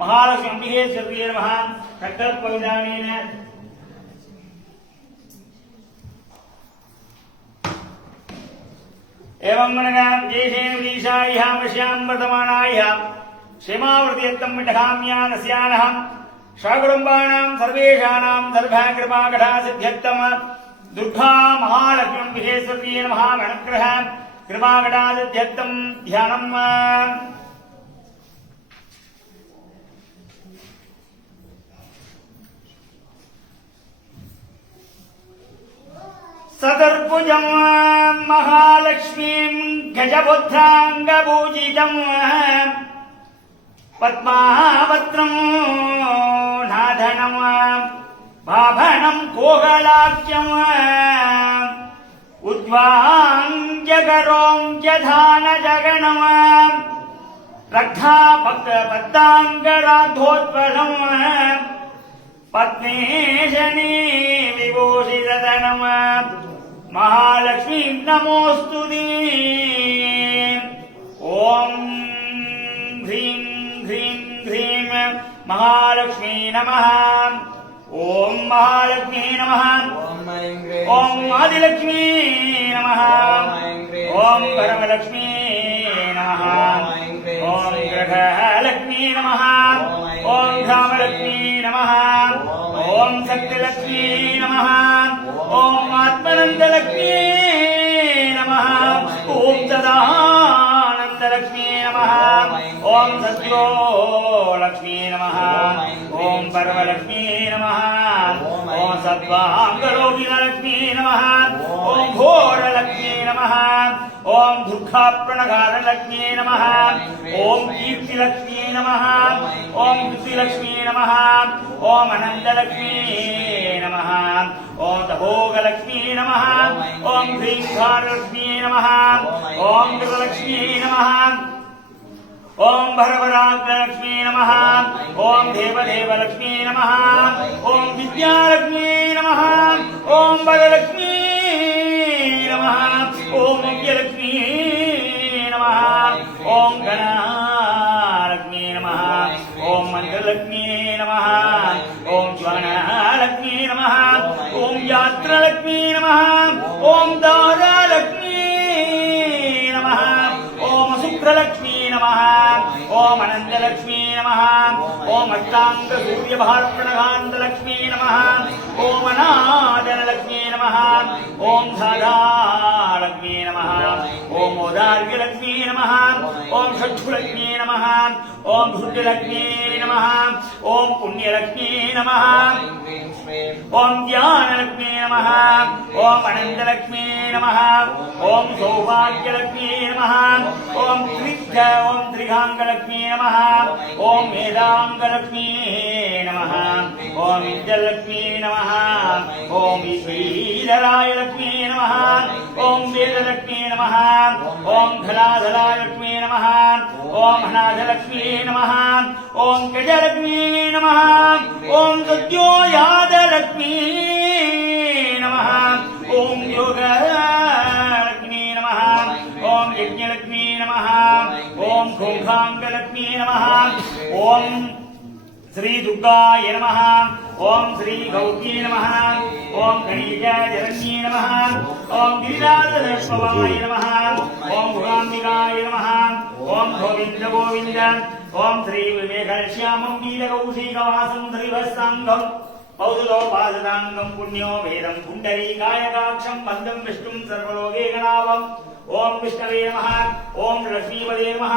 महालक्ष्मी अम्बिकेश्वर्यै नमः कट्टपविधानेन एवं मनगा देशेन विदीशायाः वश्यां वर्तमानायाः क्षेमावृत्यर्थं मिठकाम्या नस्यानहं सककुटुम्बानां सर्वेषाणां सर्वकृपाकटासिद्ध्यर्थं दुर्गा महालक्ष्मी अम्बिकेश्वर्यै नमः अनुग्रह कृपाकटासिद्ध्यर्थं ध्यानम् सदर्भुजं महालक्ष्मीं गजबुद्धाङ्गपूजितं पद्मावत्रं नाधनं भाभनं कोहलाख्यं उद्वाङ्ग्यकरोङ्ग्यधानजगनं रक्षापक्तपद्दाङ्गराधोत्पलं पद्मेशनी विभूषितधनं महालक्ष्मी नमोऽस्तुते ॐ ह्रीं ह्रीं ह्रीं महालक्ष्मी नमः ॐ महालक्ष्मी नमः ॐ आदिलक्ष्मी नमः ॐ परमलक्ष्मी नमः ॐ ग्रहलक्ष्मी नमः ॐ धामलक्ष्मी नमः ॐ शक्तिलक्ष्मी नमः ॐ आत्मानन्दलक्ष्मी नमः ॐ सदानन्दलक्ष्मी नमः ॐ सद्योलक्ष्मी नमः ॐ परमलक्ष्मी नमः ॐ सद्वाङ्गरोगिणलक्ष्मी नमः ॐ घोरलक्ष्मी नमः ॐ दुःखप्रणघारलक्ष्मी नमः ॐ कीर्तिलक्ष्मी नमः ॐ कृतिलक्ष्मी नमः ॐ अनन्तलक्ष्मी नमः ॐ तपोगलक्ष्मी नमः ॐ ह्रीङ्कारलक्ष्मी नमः ॐ कृतलक्ष्मी नमः ॐ भरभराग्रलक्ष्मी नमः ॐ देवदेवलक्ष्मी नमः ॐ विद्यालक्ष्मी नमः ॐ वरलक्ष्मी नमः ॐ मुख्यलक्ष्मी नमः ॐ गणालक्ष्मी नमः ॐ मन्त्रलक्ष्मी नमः ॐ ज्वानलक्ष्मी नमः ॐ यात्रलक्ष्मी नमः ॐ दारालक्ष्मी नमः ॐ शुक्रलक्ष्मी नमः ॐ अनन्तलक्ष्मी नमः ॐ अष्टाङ्गसूर्यभार्पणकान्तलक्ष्मी नमः ॐ अनादनलक्ष्मी नमः ॐ धारालक्ष्मी नमः ஓம் ஓதார்யலக்ஷ்மீ நமः ஓம் சத்குலக்ஷ்மீ நமः ஓம் சுத்தலக்ஷ்மீ நமः ஓம் புண்ணியலக்ஷ்மீ நமः ஓம் ஞானலக்ஷ்மீ நமः ஓம் அனந்தலக்ஷ்மீ நமः ஓம் சௌபாகியலக்ஷ்மீ நமः ஓம் திரிகாங்கலக்ஷ்மீ நமः ஓம் வேதாங்கலக்ஷ்மீ நமः ஓம் வித்யலக்ஷ்மீ நமः ஓம் ஸ்ரீதராய லக்ஷ்மீ நமः ஓம் வேதலக்ஷ்மீ நமः ஓம் கலாதராய லக்ஷ்மீ நமः ஓம் அநாதலக்ஷ்மீ நமः ஓம் கஜலக்ஷ்மீ நமः ஓம் சத்யோயாதலக்ஷ்மீ நமः ஓம் யோகலக்ஷ்மீ நமः ஓம் யஜ்ஞலக்ஷ்மீ நமः ஓம் கோகாங்கலக்ஷ்மீ நமः ஓம் श्री दुर्गाय नमः ओम श्री गौरी नमः ओम गणेशाय नमः ओम गिरिराजस्वभावाय नमः ओम भुगाम्बिकाय नमः ओम गोविंद गोविंद ओम श्री विवेकश्यामं वीरकौशिकवासं श्रीवत्साङ्गं पौदलोपासदाङ्गं पुण्यो वेदं पुण्डरीकायकाक्षं वन्दं विष्णुं सर्वलोकैकनाथम् ओम विष्णवे नमः ओम लक्ष्मीपदे नमः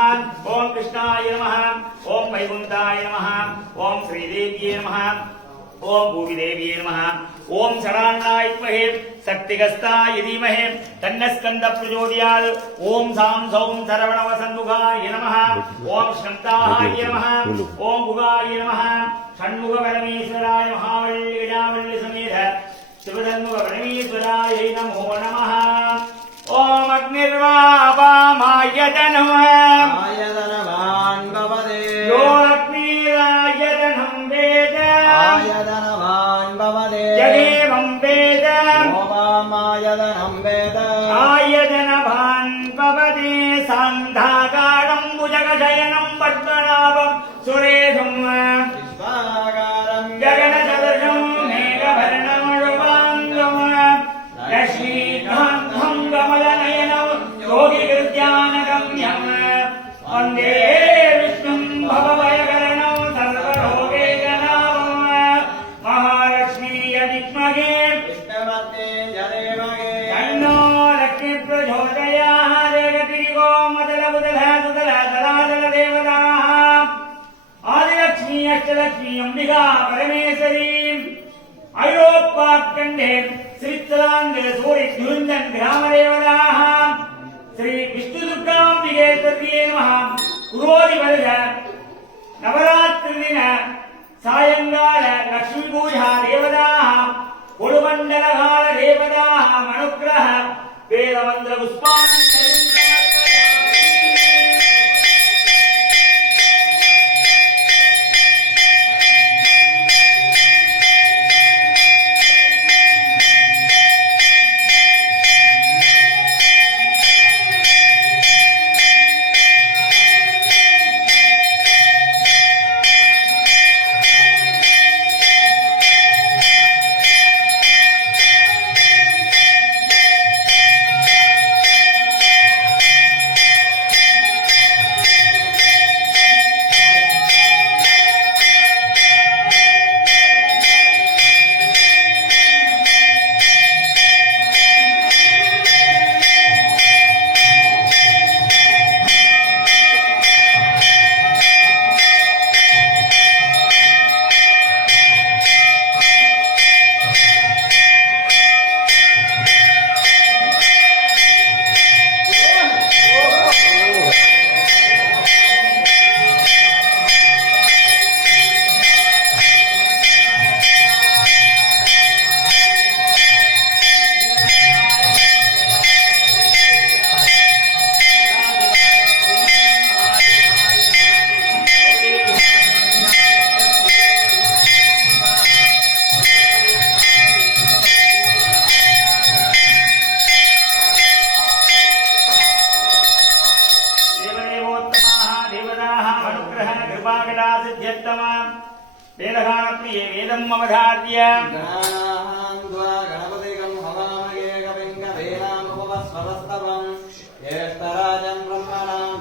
ओम कृष्णाय नमः ओम वैकुंठाय नमः ओम श्रीदेव्ये नमः ओम भूमिदेव्ये नमः ओम शरणाय विद्महे शक्तिगस्ताय धीमहि तन्नः स्कन्दः प्रचोदयात् ओम सां सौं सरवणवसन्मुखाय नमः ओम स्कन्दाय नमः ओम भुगाय नमः षण्मुखपरमेश्वराय महावल्ली समेत शिवतन्मुखपरमेश्वराय नमो नमः ओम अग्निर्वापामायतनम् आयतनवान् भवते यो अग्निरायतनं वेद आयतनवान् भवते यदेवं वेद ओमायतनं वेद आयतनवान् भवते सान्धाकारं भुजगशयनं पद्मनाभं सुरेशं विश्वाकारं गगनसदृशं मेघवर्णं शुभाङ्गं लक्ष्मीकान्तं कमलनयनं योगिकृत्यानगम्यं वन्दे विष्णुं भवभयकरणं सर्वलोकैकनाथं महालक्ष्मीय विद्महे विष्णुपत्नी जदेवगे तन्नो लक्ष्मी प्रचोदयात् जगतिरिगो मदलबुदलसुदलसलादलदेवताः आदिलक्ष्मी अष्टलक्ष्मी अंबिका परमेश्वरी ऐरोप्याखण्डे श्रीत्सलाङ्ग सूर्यनिरुञ्जन ग्रामदेवताः श्री विष्णुदुर्गाम्बिके तर्ये नमः कुरोदिवर्ष नवरात्रिदिन सायङ्काल लक्ष्मीपूजा देवताः कुलमण्डलकाल देवताः अनुग्रह वेदमन्त्र पुष्पाणि वेदगानप्रिये वेदम् अवधार्य गणपतिगं हवामहे कविङ्गवेदामुपवस्वस्तवम् ज्येष्ठराजं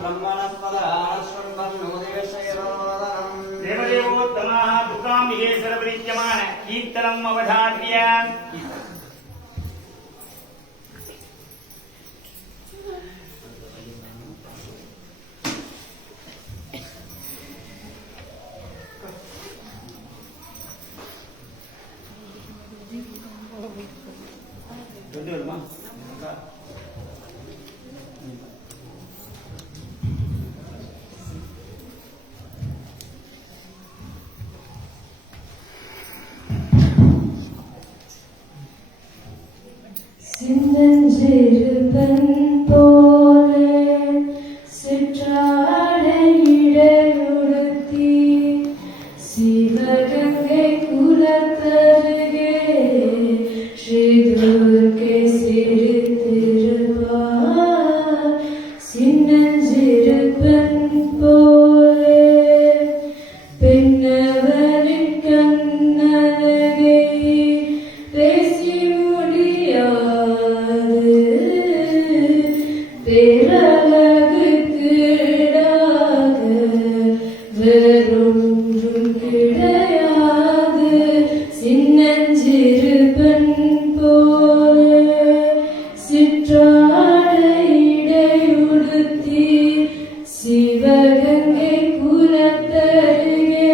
ब्रह्मणस्पदाश्वन्वन्नोदिवेशयरोदरम् देवदेवोत्तमः दुर्गाम्बिकेश्वरपरित्यमान कीर्तनम् अवधार्य ரெண்டு வருமா சின்னஞ்சிறுபன் போலே சிற்றாடையுடுத்தி சிவகங்கை குலத்தருகே ஸ்ரீதுர்க்கை சிரித்திருப்பார். சின்னஞ்சிறுபன் போலே பெண்ணவரின் கண்ணழகை பேசி முடியாது பேரழகுக்கு ஈடாக வேறொன்றும் கிடையாது. சின்னஞ்சிறுபன் போலே சிற்றாடையுடுத்தி சிவகங்கை குலத்தருகே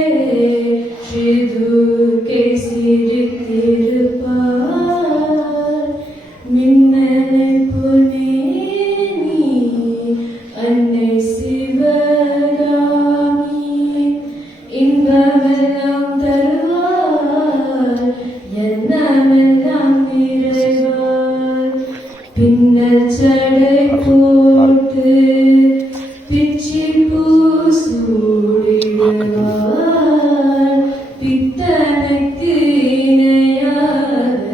ஸ்ரீதுர்க்கை சிரித்திருப்பார். மின்னலை பொன்னேனி அன்னை சிவகாமி இன்பமெல்லாம் தருவார் எண்ணமெல்லாம் நிறைவார். பின்னல் சடை போட்டு பிச்சி பூ சூடிடுவார். பித்தனுக்கு இணையாக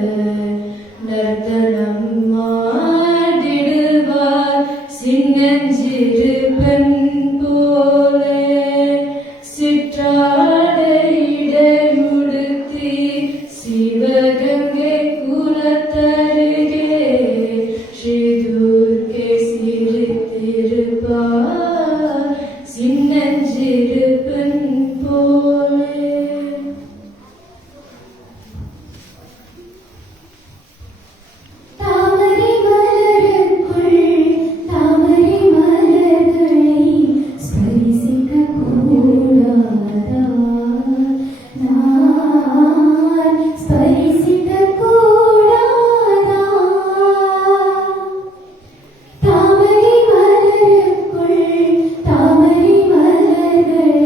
நர்த்தனம் ஆடிடுவார். சின்னஞ்சிறுபன் போலே சிற்றாடையுடுத்தி சிவகங்கை குலத்தருகே ஸ்ரீதுர்க்கை சிரித்திருப்பார். சின்னஞ்சிறுபன் போலே தாமரை மலருக்குள் தாமரை மலர்களை ஸ்பரிசிக்க கூடாதா நான் ஸ்பரிசிக்க கூடாதா. தாமரை மலருக்குள் தாமரை மலர்களை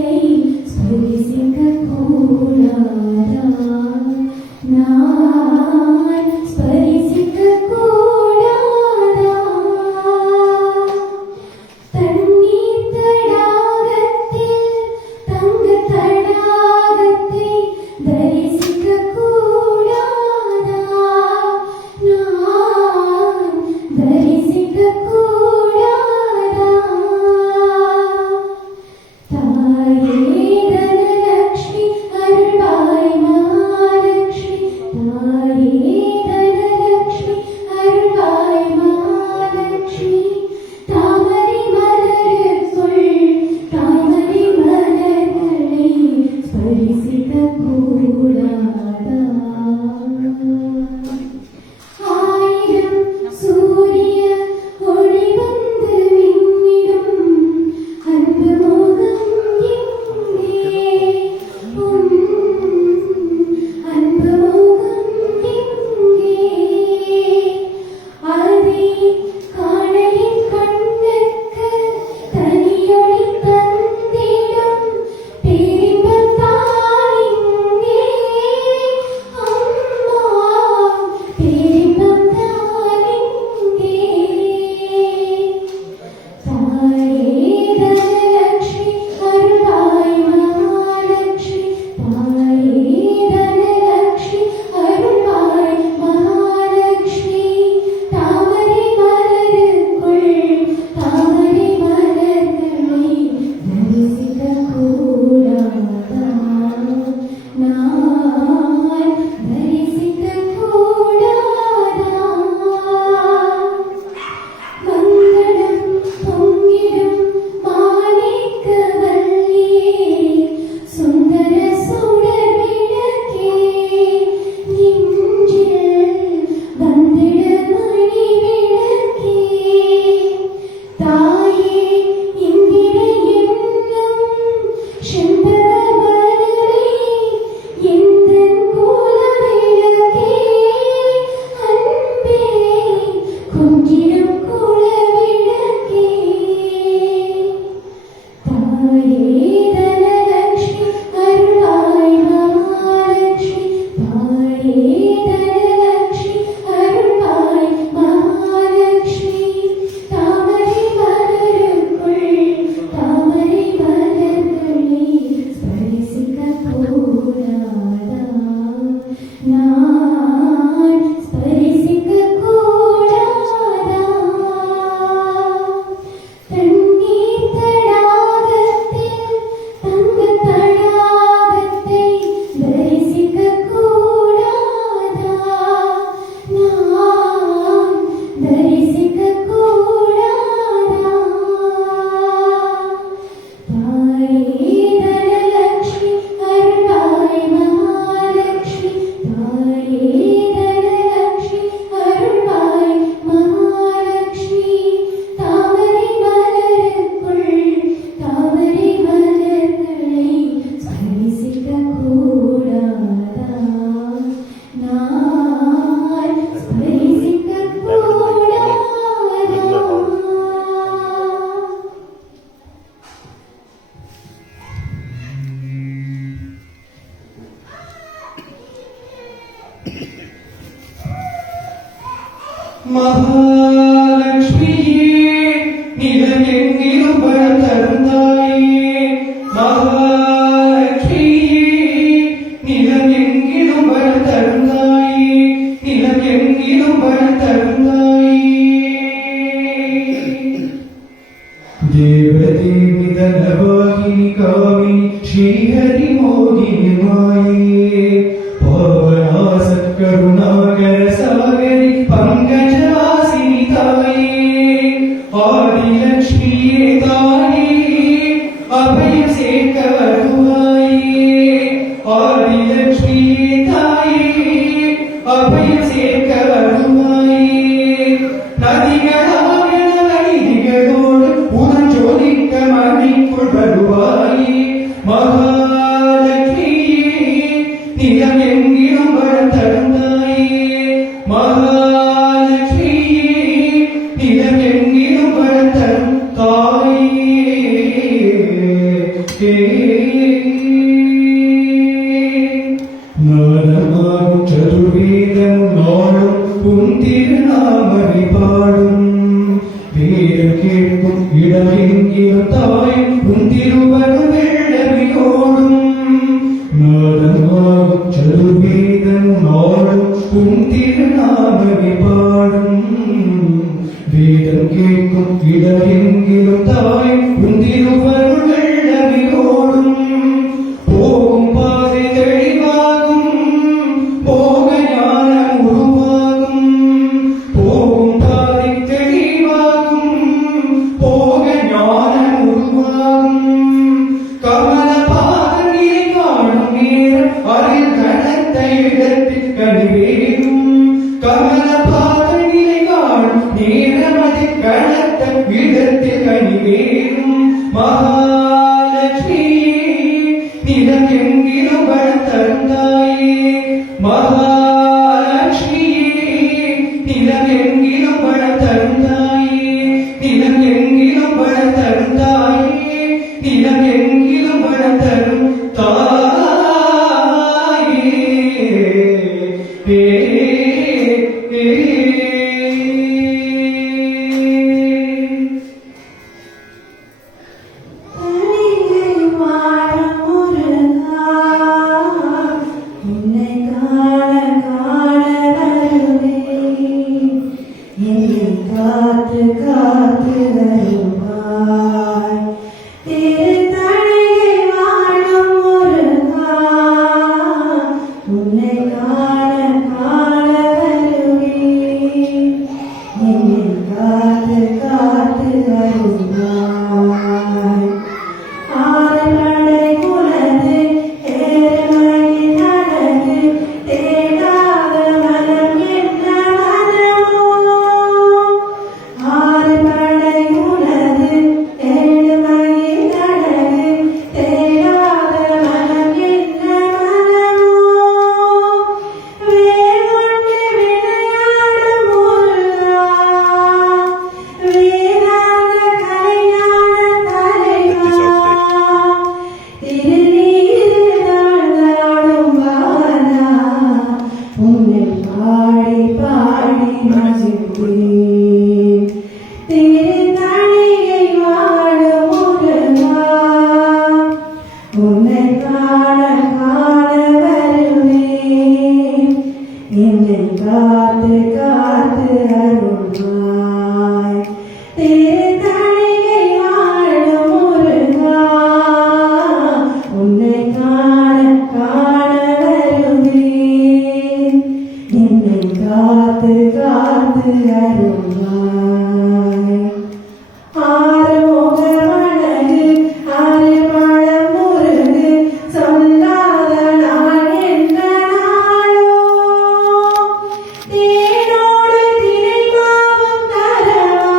திருத்தணியில் வாழும் முருகா உன்னை காண காண வருவேன் என்னை காத்து காத்து அருள்வாய் திருத்தணிகை வாழும் முருகா உன்னை காண காண வருவேன் என்னை காத்து காத்து அருள்வாய் ஆறுமுகமழகு ஆறுபழம் முருகு சொல்லாத நாள் என்ற நாளோ தேனோடு திணைமாவும் தரவா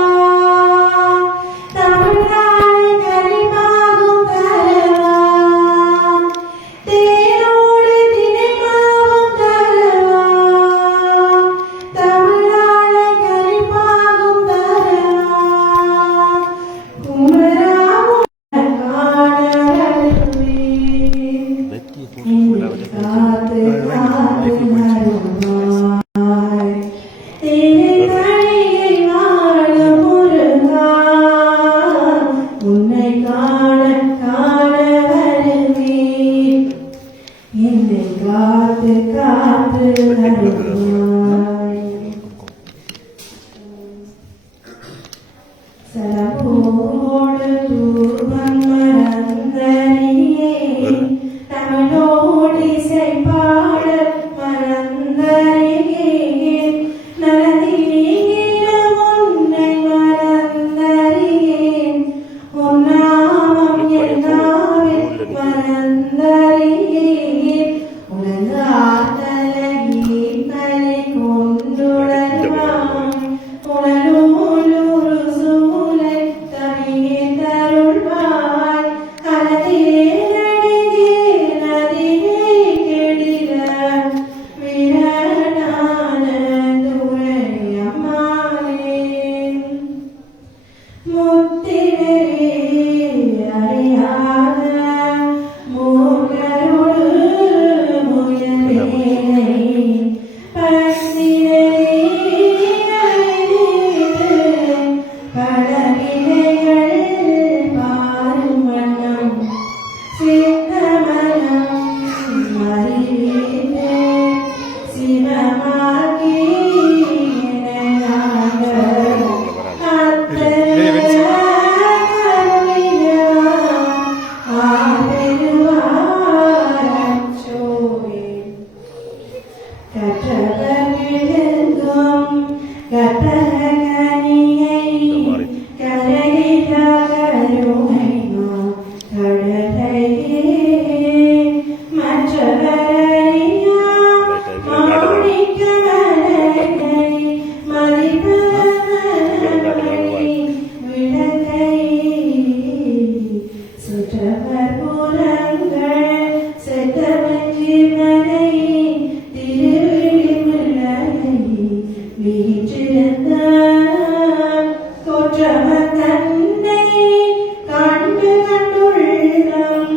தமிழ்நாடு கனிமாவும் தரவா தேனோடு திணைமாவும் தரவா தமிழ்நாடு கனிமாவும் தரவா குமராவும் காண வருவேன் காத்து காத்து வருவாய் திருத்தணிகை வாழும் முருகா உன்னை காண காண வருவேன் என்னை காத்து காத்து வருவாய் சலபோடு தூர்வன் மறந்தறியே தமிழோடு இசைப்பாட மறந்தறியே நரதியிலும் உன்னை மறந்தறியேன் உன்னாமம் என்னாவில் மறந்தறியேன் உலகாத்தலகி கலை கொண்டுடல்வான் உணலூலூரு சூலை தனியே தருள்வாய் அனதிலே நடிகே நதியை கெடில விரணான துரையம்மாளே முத்திரே அறியாத மூர்க்கரோடு முயலேனை பசிலே அழைத்து படவினைகள் பாரும் வண்ணம் சித்தமனம் அறிவித்து சிவமாக்கி எனையாக கற்றதற்கும் கற்பகனியை கரையிட கருணைமா கடலையே மற்றவரையா மௌனிக்க மலரை மதிப்பவரை விளக்கை சுற்றவர் புறங்கள் செத்தவன் ஜீவனை திருவிழிமுல்லை வீற்றிருந்த கொற்றவர் தன்னை கண்டு கண்டுள்ளம்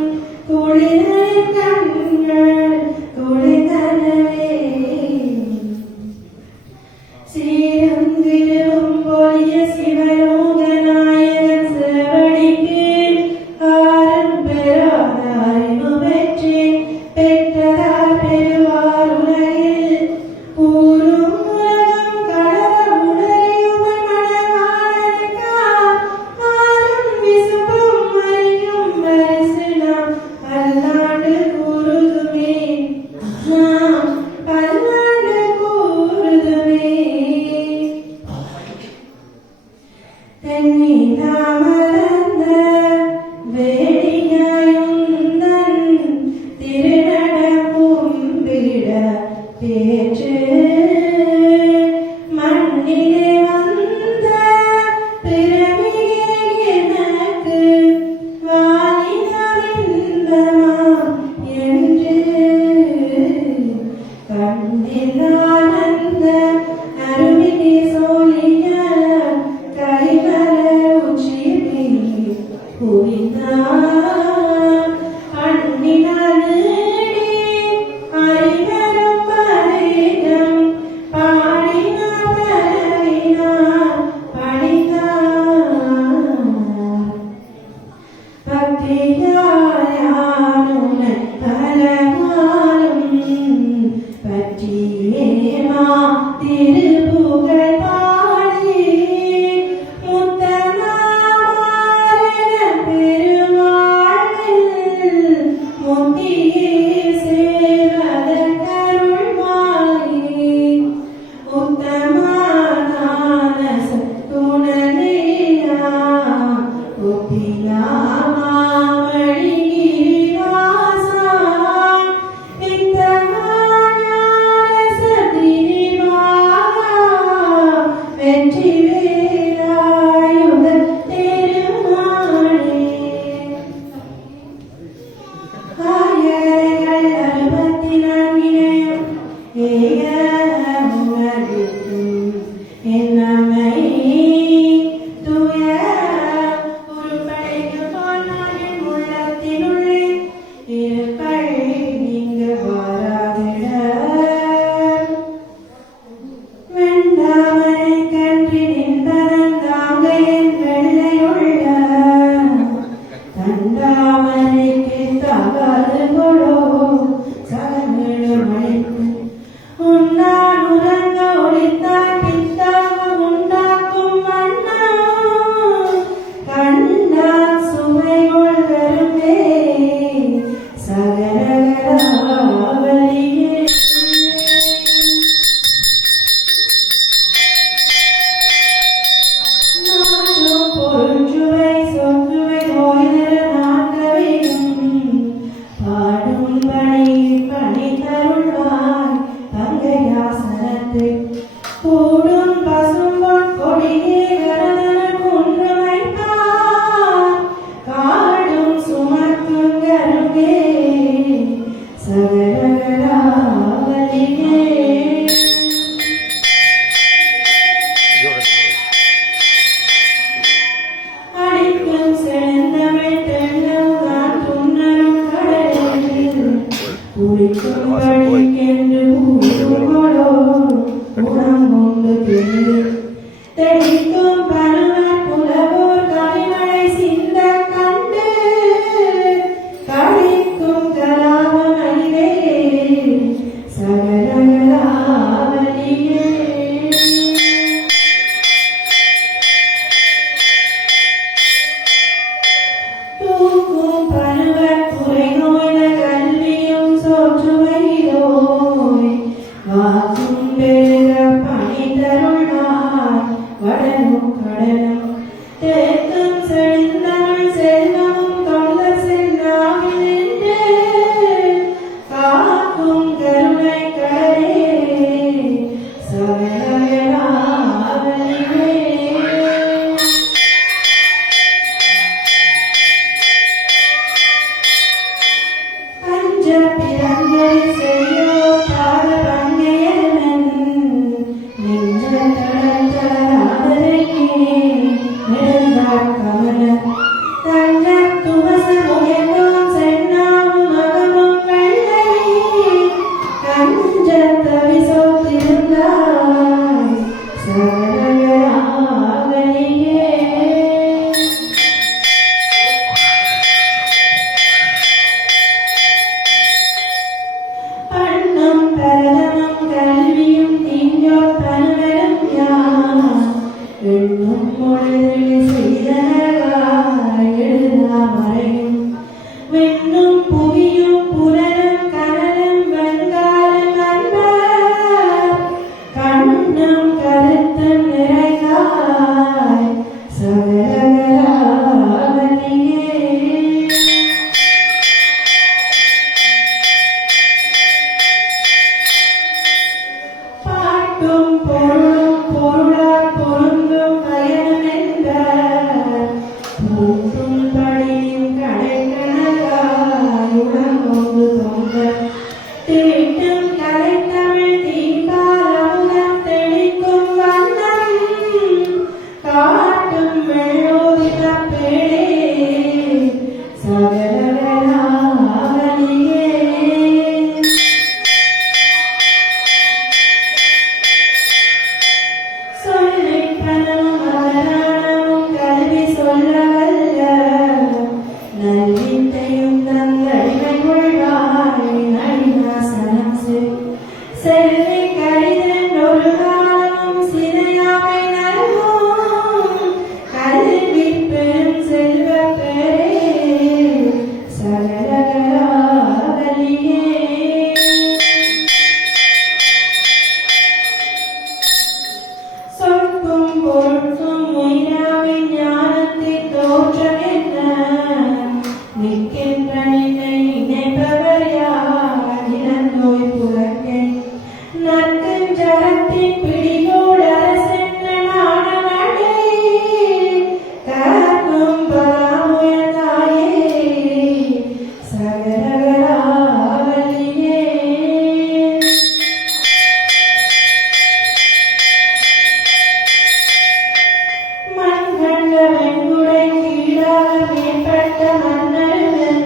குடிக்கும்படிக்கென்று ஊரோடோ குணம் கொண்டு தெளிக்கும் பருவர் புலவோர் கவிமழை சிந்த கண்டு கழிக்கும் கலாபமணிலே சகலகலாவலியே தூக்கும் பருவர் புரை நோய்த கல்வியும் சோற்றுவைதோய் வாக்கும் பெருக பணி தருளாய் வடனும் கடலும் தேக்கம் செழுந்தமிழ் செல்வமும் தொண்டர் செல்லாவினின்று காக்கும் கருணை கடலே சகலகலாவலியே பஞ்ச பிறங்கள் செய்யோ பாத பங்கையனன் நெஞ்ச தடந்தராதரங்கே நெடுந்தாள் கமல தஞ்ச துவச முயங்கும் சென்னாவும் மகமும் வெள்ளை கஞ்ச தவிசோ திருந்தாய் சகலகலாவலியே பண்ணும் பரதமும் கல்வியும் தீஞ்சோர் பருவரும் யான் எண்ணும் பொழுதில் செய்தனகாய் எழுதா மறையும் விண்ணும் புவியும் புலரும் கடலும் வெண்காலும் அன்பர் கண்ணும் கருத்தும் நிறைந்தாய் சகலகலாவலியே பாட்டும் பொருளும் பொருளார் பொருந்தும் பயனுமென்ற பூட்டும் படியும் கடைக்கணக்காய் உணர்ந்தோடு தொங்க தீட்டும் கலைத்தமிழ் தீபால் அமுதம் தெளிக்கும் வண்ணம் காட்டும் வெள்ளோதின பேடே சகலகலாவலியே சொல்லிப் பணமும் அதனாலும் கல்வி சொல்லவல்ல நல்வித்தையும் தந்தடிமை கொள்வாய் நடினாசனம் செல்வி கடிதன் ஒரு காலமும் சிதையாமை நல்கும் கல்வி பெரும் செல்வ பெறே சகலகலாவலியே சொற்கும் பொருட்கும் உயிராவின் ஞானத்தின் தோற்றம் என்ன நிற்கின்ற நினை நினைப்பவர் யார் இளந்தோய் புறக்கே நற்கும் ஜகத்தின் பிடியோடு அரசென்ற நாடமடை கற்கும் பராமுயதாயே சகலகலாவலியே மண்கண்ட வெண்குடை கீழாக மேம்பட்ட மன்னர்கள்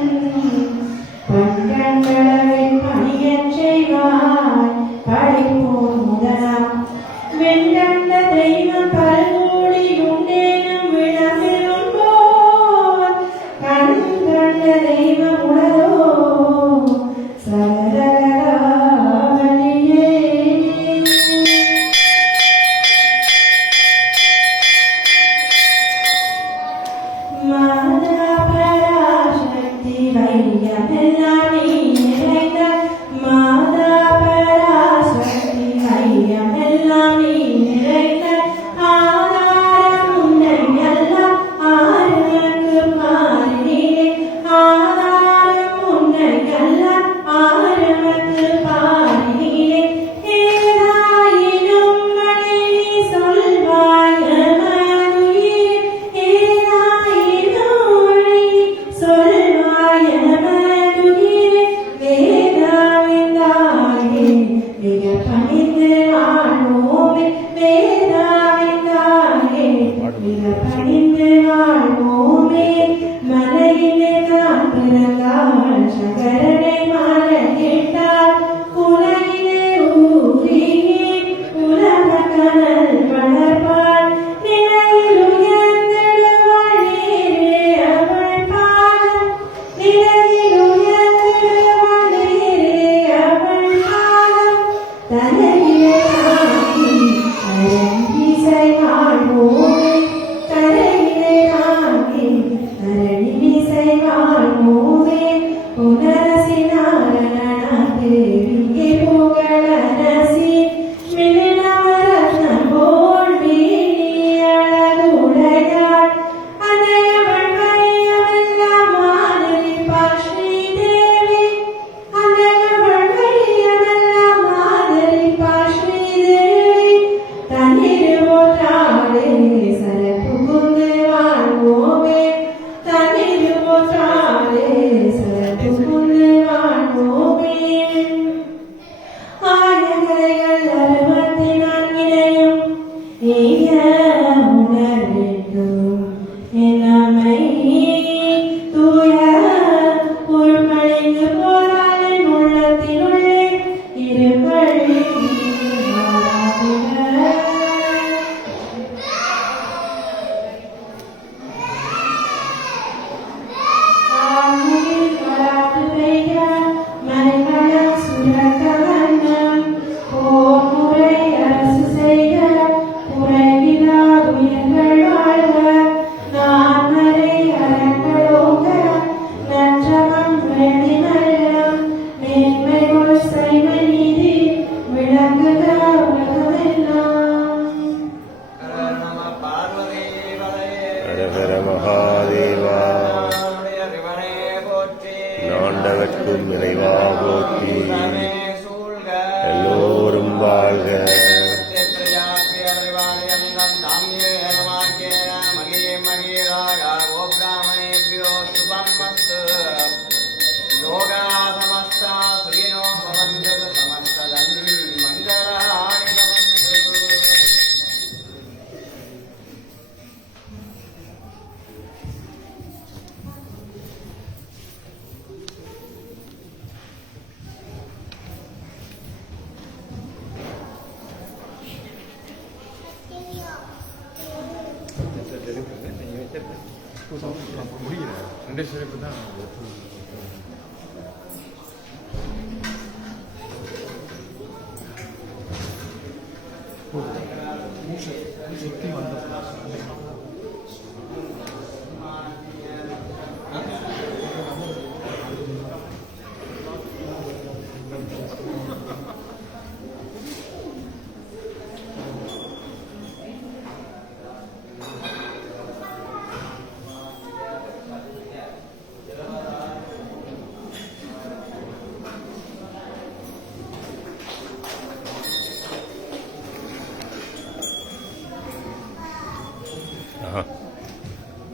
எந்நாளுக்கும் இறைவா போற்றி. உலகமே சூழ்க. எல்லோரும் வாழ்க.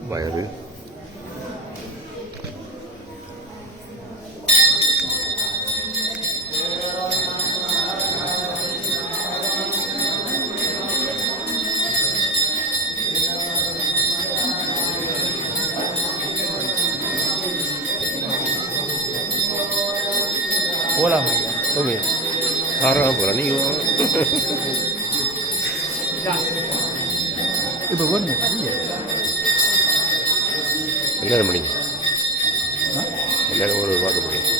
வயது போகலாம் ஓகே தாராளமாக போகலாம். நீங்கள் இப்போ வேணுங்க எல்லாரும் பண்ணிங்க. எல்லாரும் ஒரு பார்க்க முடியும்.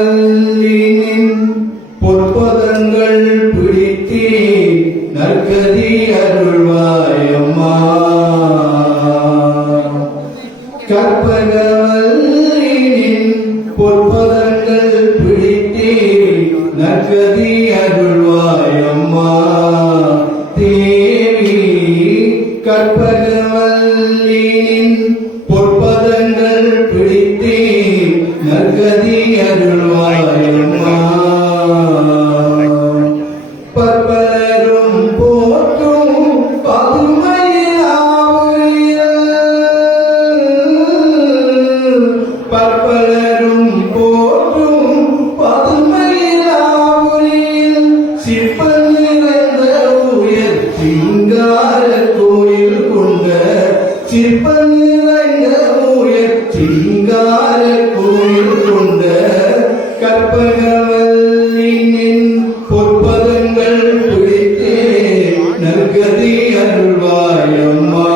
கற்பகவல்லினின் பொற்பதங்கள் பிடித்தே நற்கதி அருள்வாயம்மா. கற்பகவல்லினின் பொற்பதங்கள் பிடித்தே நற்கதி அருள்வாயம்மா. தேவி கற்பகவல்லினின் பொற்பதங்கள் பிடித்தே நற்கதி அருள்வாயம்மா. பற்பலரும் போற்றும் பதுமையாவுரியல், பற்பலரும் போற்றும் பதுமையாவுரியல், சிற்பல் நிறைந்த உயர் சிங்கார கோயில் கொண்ட, சிற்பல் நிறைந்த உயர் சிங்கார கோயில் கொண்ட கற்பகவல்லினின் பொற்பதங்கள் பிடித்தே நற்கதி அருள்வாயம்மா.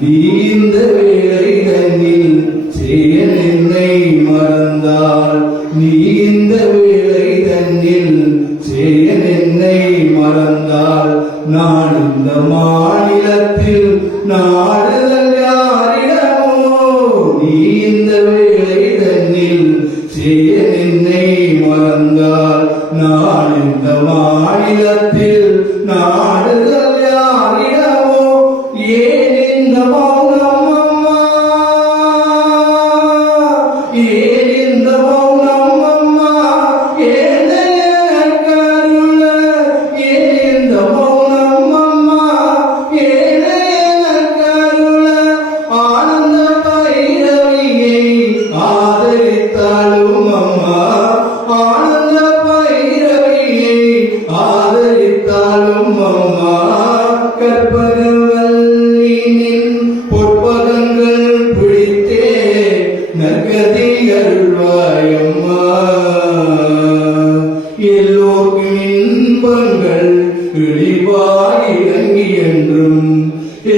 நீ இந்த வேளை தன்னில் செய்ய என்னை மறந்தால், நீ இந்த வேளை தன்னில் செய்ய என்னை மறந்தால், நான் இந்த மாநிலத்தில் நாடுதல் யாரிடமோ. நீ இந்த வேளை தன்னில் செய்ய என்னை மறந்தால், நான் இந்த மாநிலத்தில் நாடுதல் யாரிடமோ. ஏன் இந்த மௌனம் அம்மா, ஏன் இந்த மௌனம் அம்மா, ஏன் கருள, ஏன் இந்த மௌனம் அம்மா, ஏன் கருள. ஆனந்த பைரவியை ஆதரித்தாலும் அம்மா, ஆனந்த பைரவியை ஆதரித்தாலும் அம்மா, கற்பகவல்லினின் பொற்பதங்கள் பிடித்தே நற்கதி அருள்வாயம்மா. எல்லோருக்கும் இன்பங்கள் இழிவாய் இறங்கி என்றும்,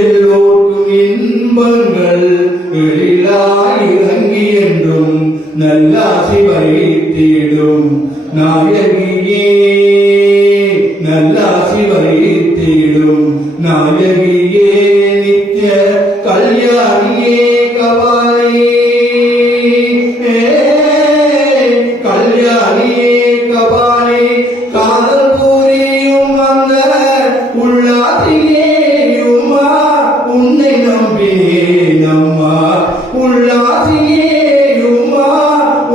எல்லோருக்கும் இன்பங்கள் எழிலாய் இறங்கி என்றும் நல்லாசி வைத்திடும் நாயகியே, நல்லாசி வைத்திடும் நாயகியே, நித்ய கல்யாணியே கபாலி, கல்யாணியே கபாலி. காதல் பூரியும் அந்த உள்ளாசியேயுமா, உன்னை நம்பினேன் அம்மா, உள்ளாசியேயுமா,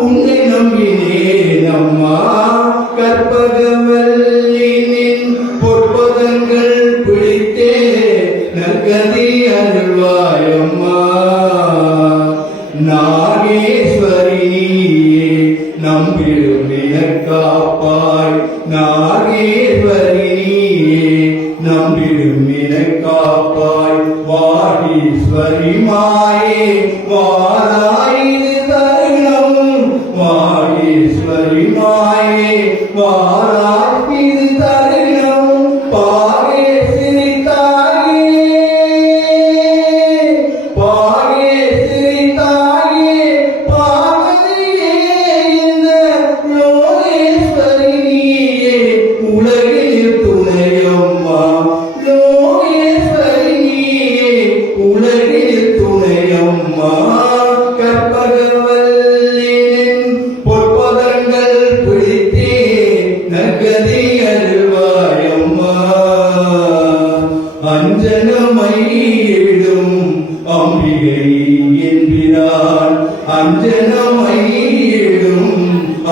உன்னை நம்பினேன் அம்மா. கற்பகவல்லினின் பொற்பதங்கள் பிடித்தே நற்கதி அருள்வாயம்மா. நாகேஸ்வரி நீயே நம்பிடும் காப்பாய், நாகேஸ்வரி நீயே நம்பிடும் காப்பாய். வாடீஸ்வரி மாயே வாராய் தருணம், வாடீஸ்வரி மாயே அஞ்சனமையிடும் அம்பிகை என்பிரான் அஞ்சனமையிடும்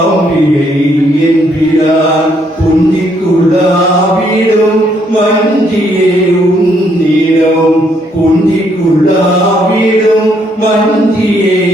அம்பிகை என்பிரான் புந்திக்குள்ளாவிடும் வஞ்சியே உன்னிடம் புந்திக்குள்ளாவிடும் வஞ்சியே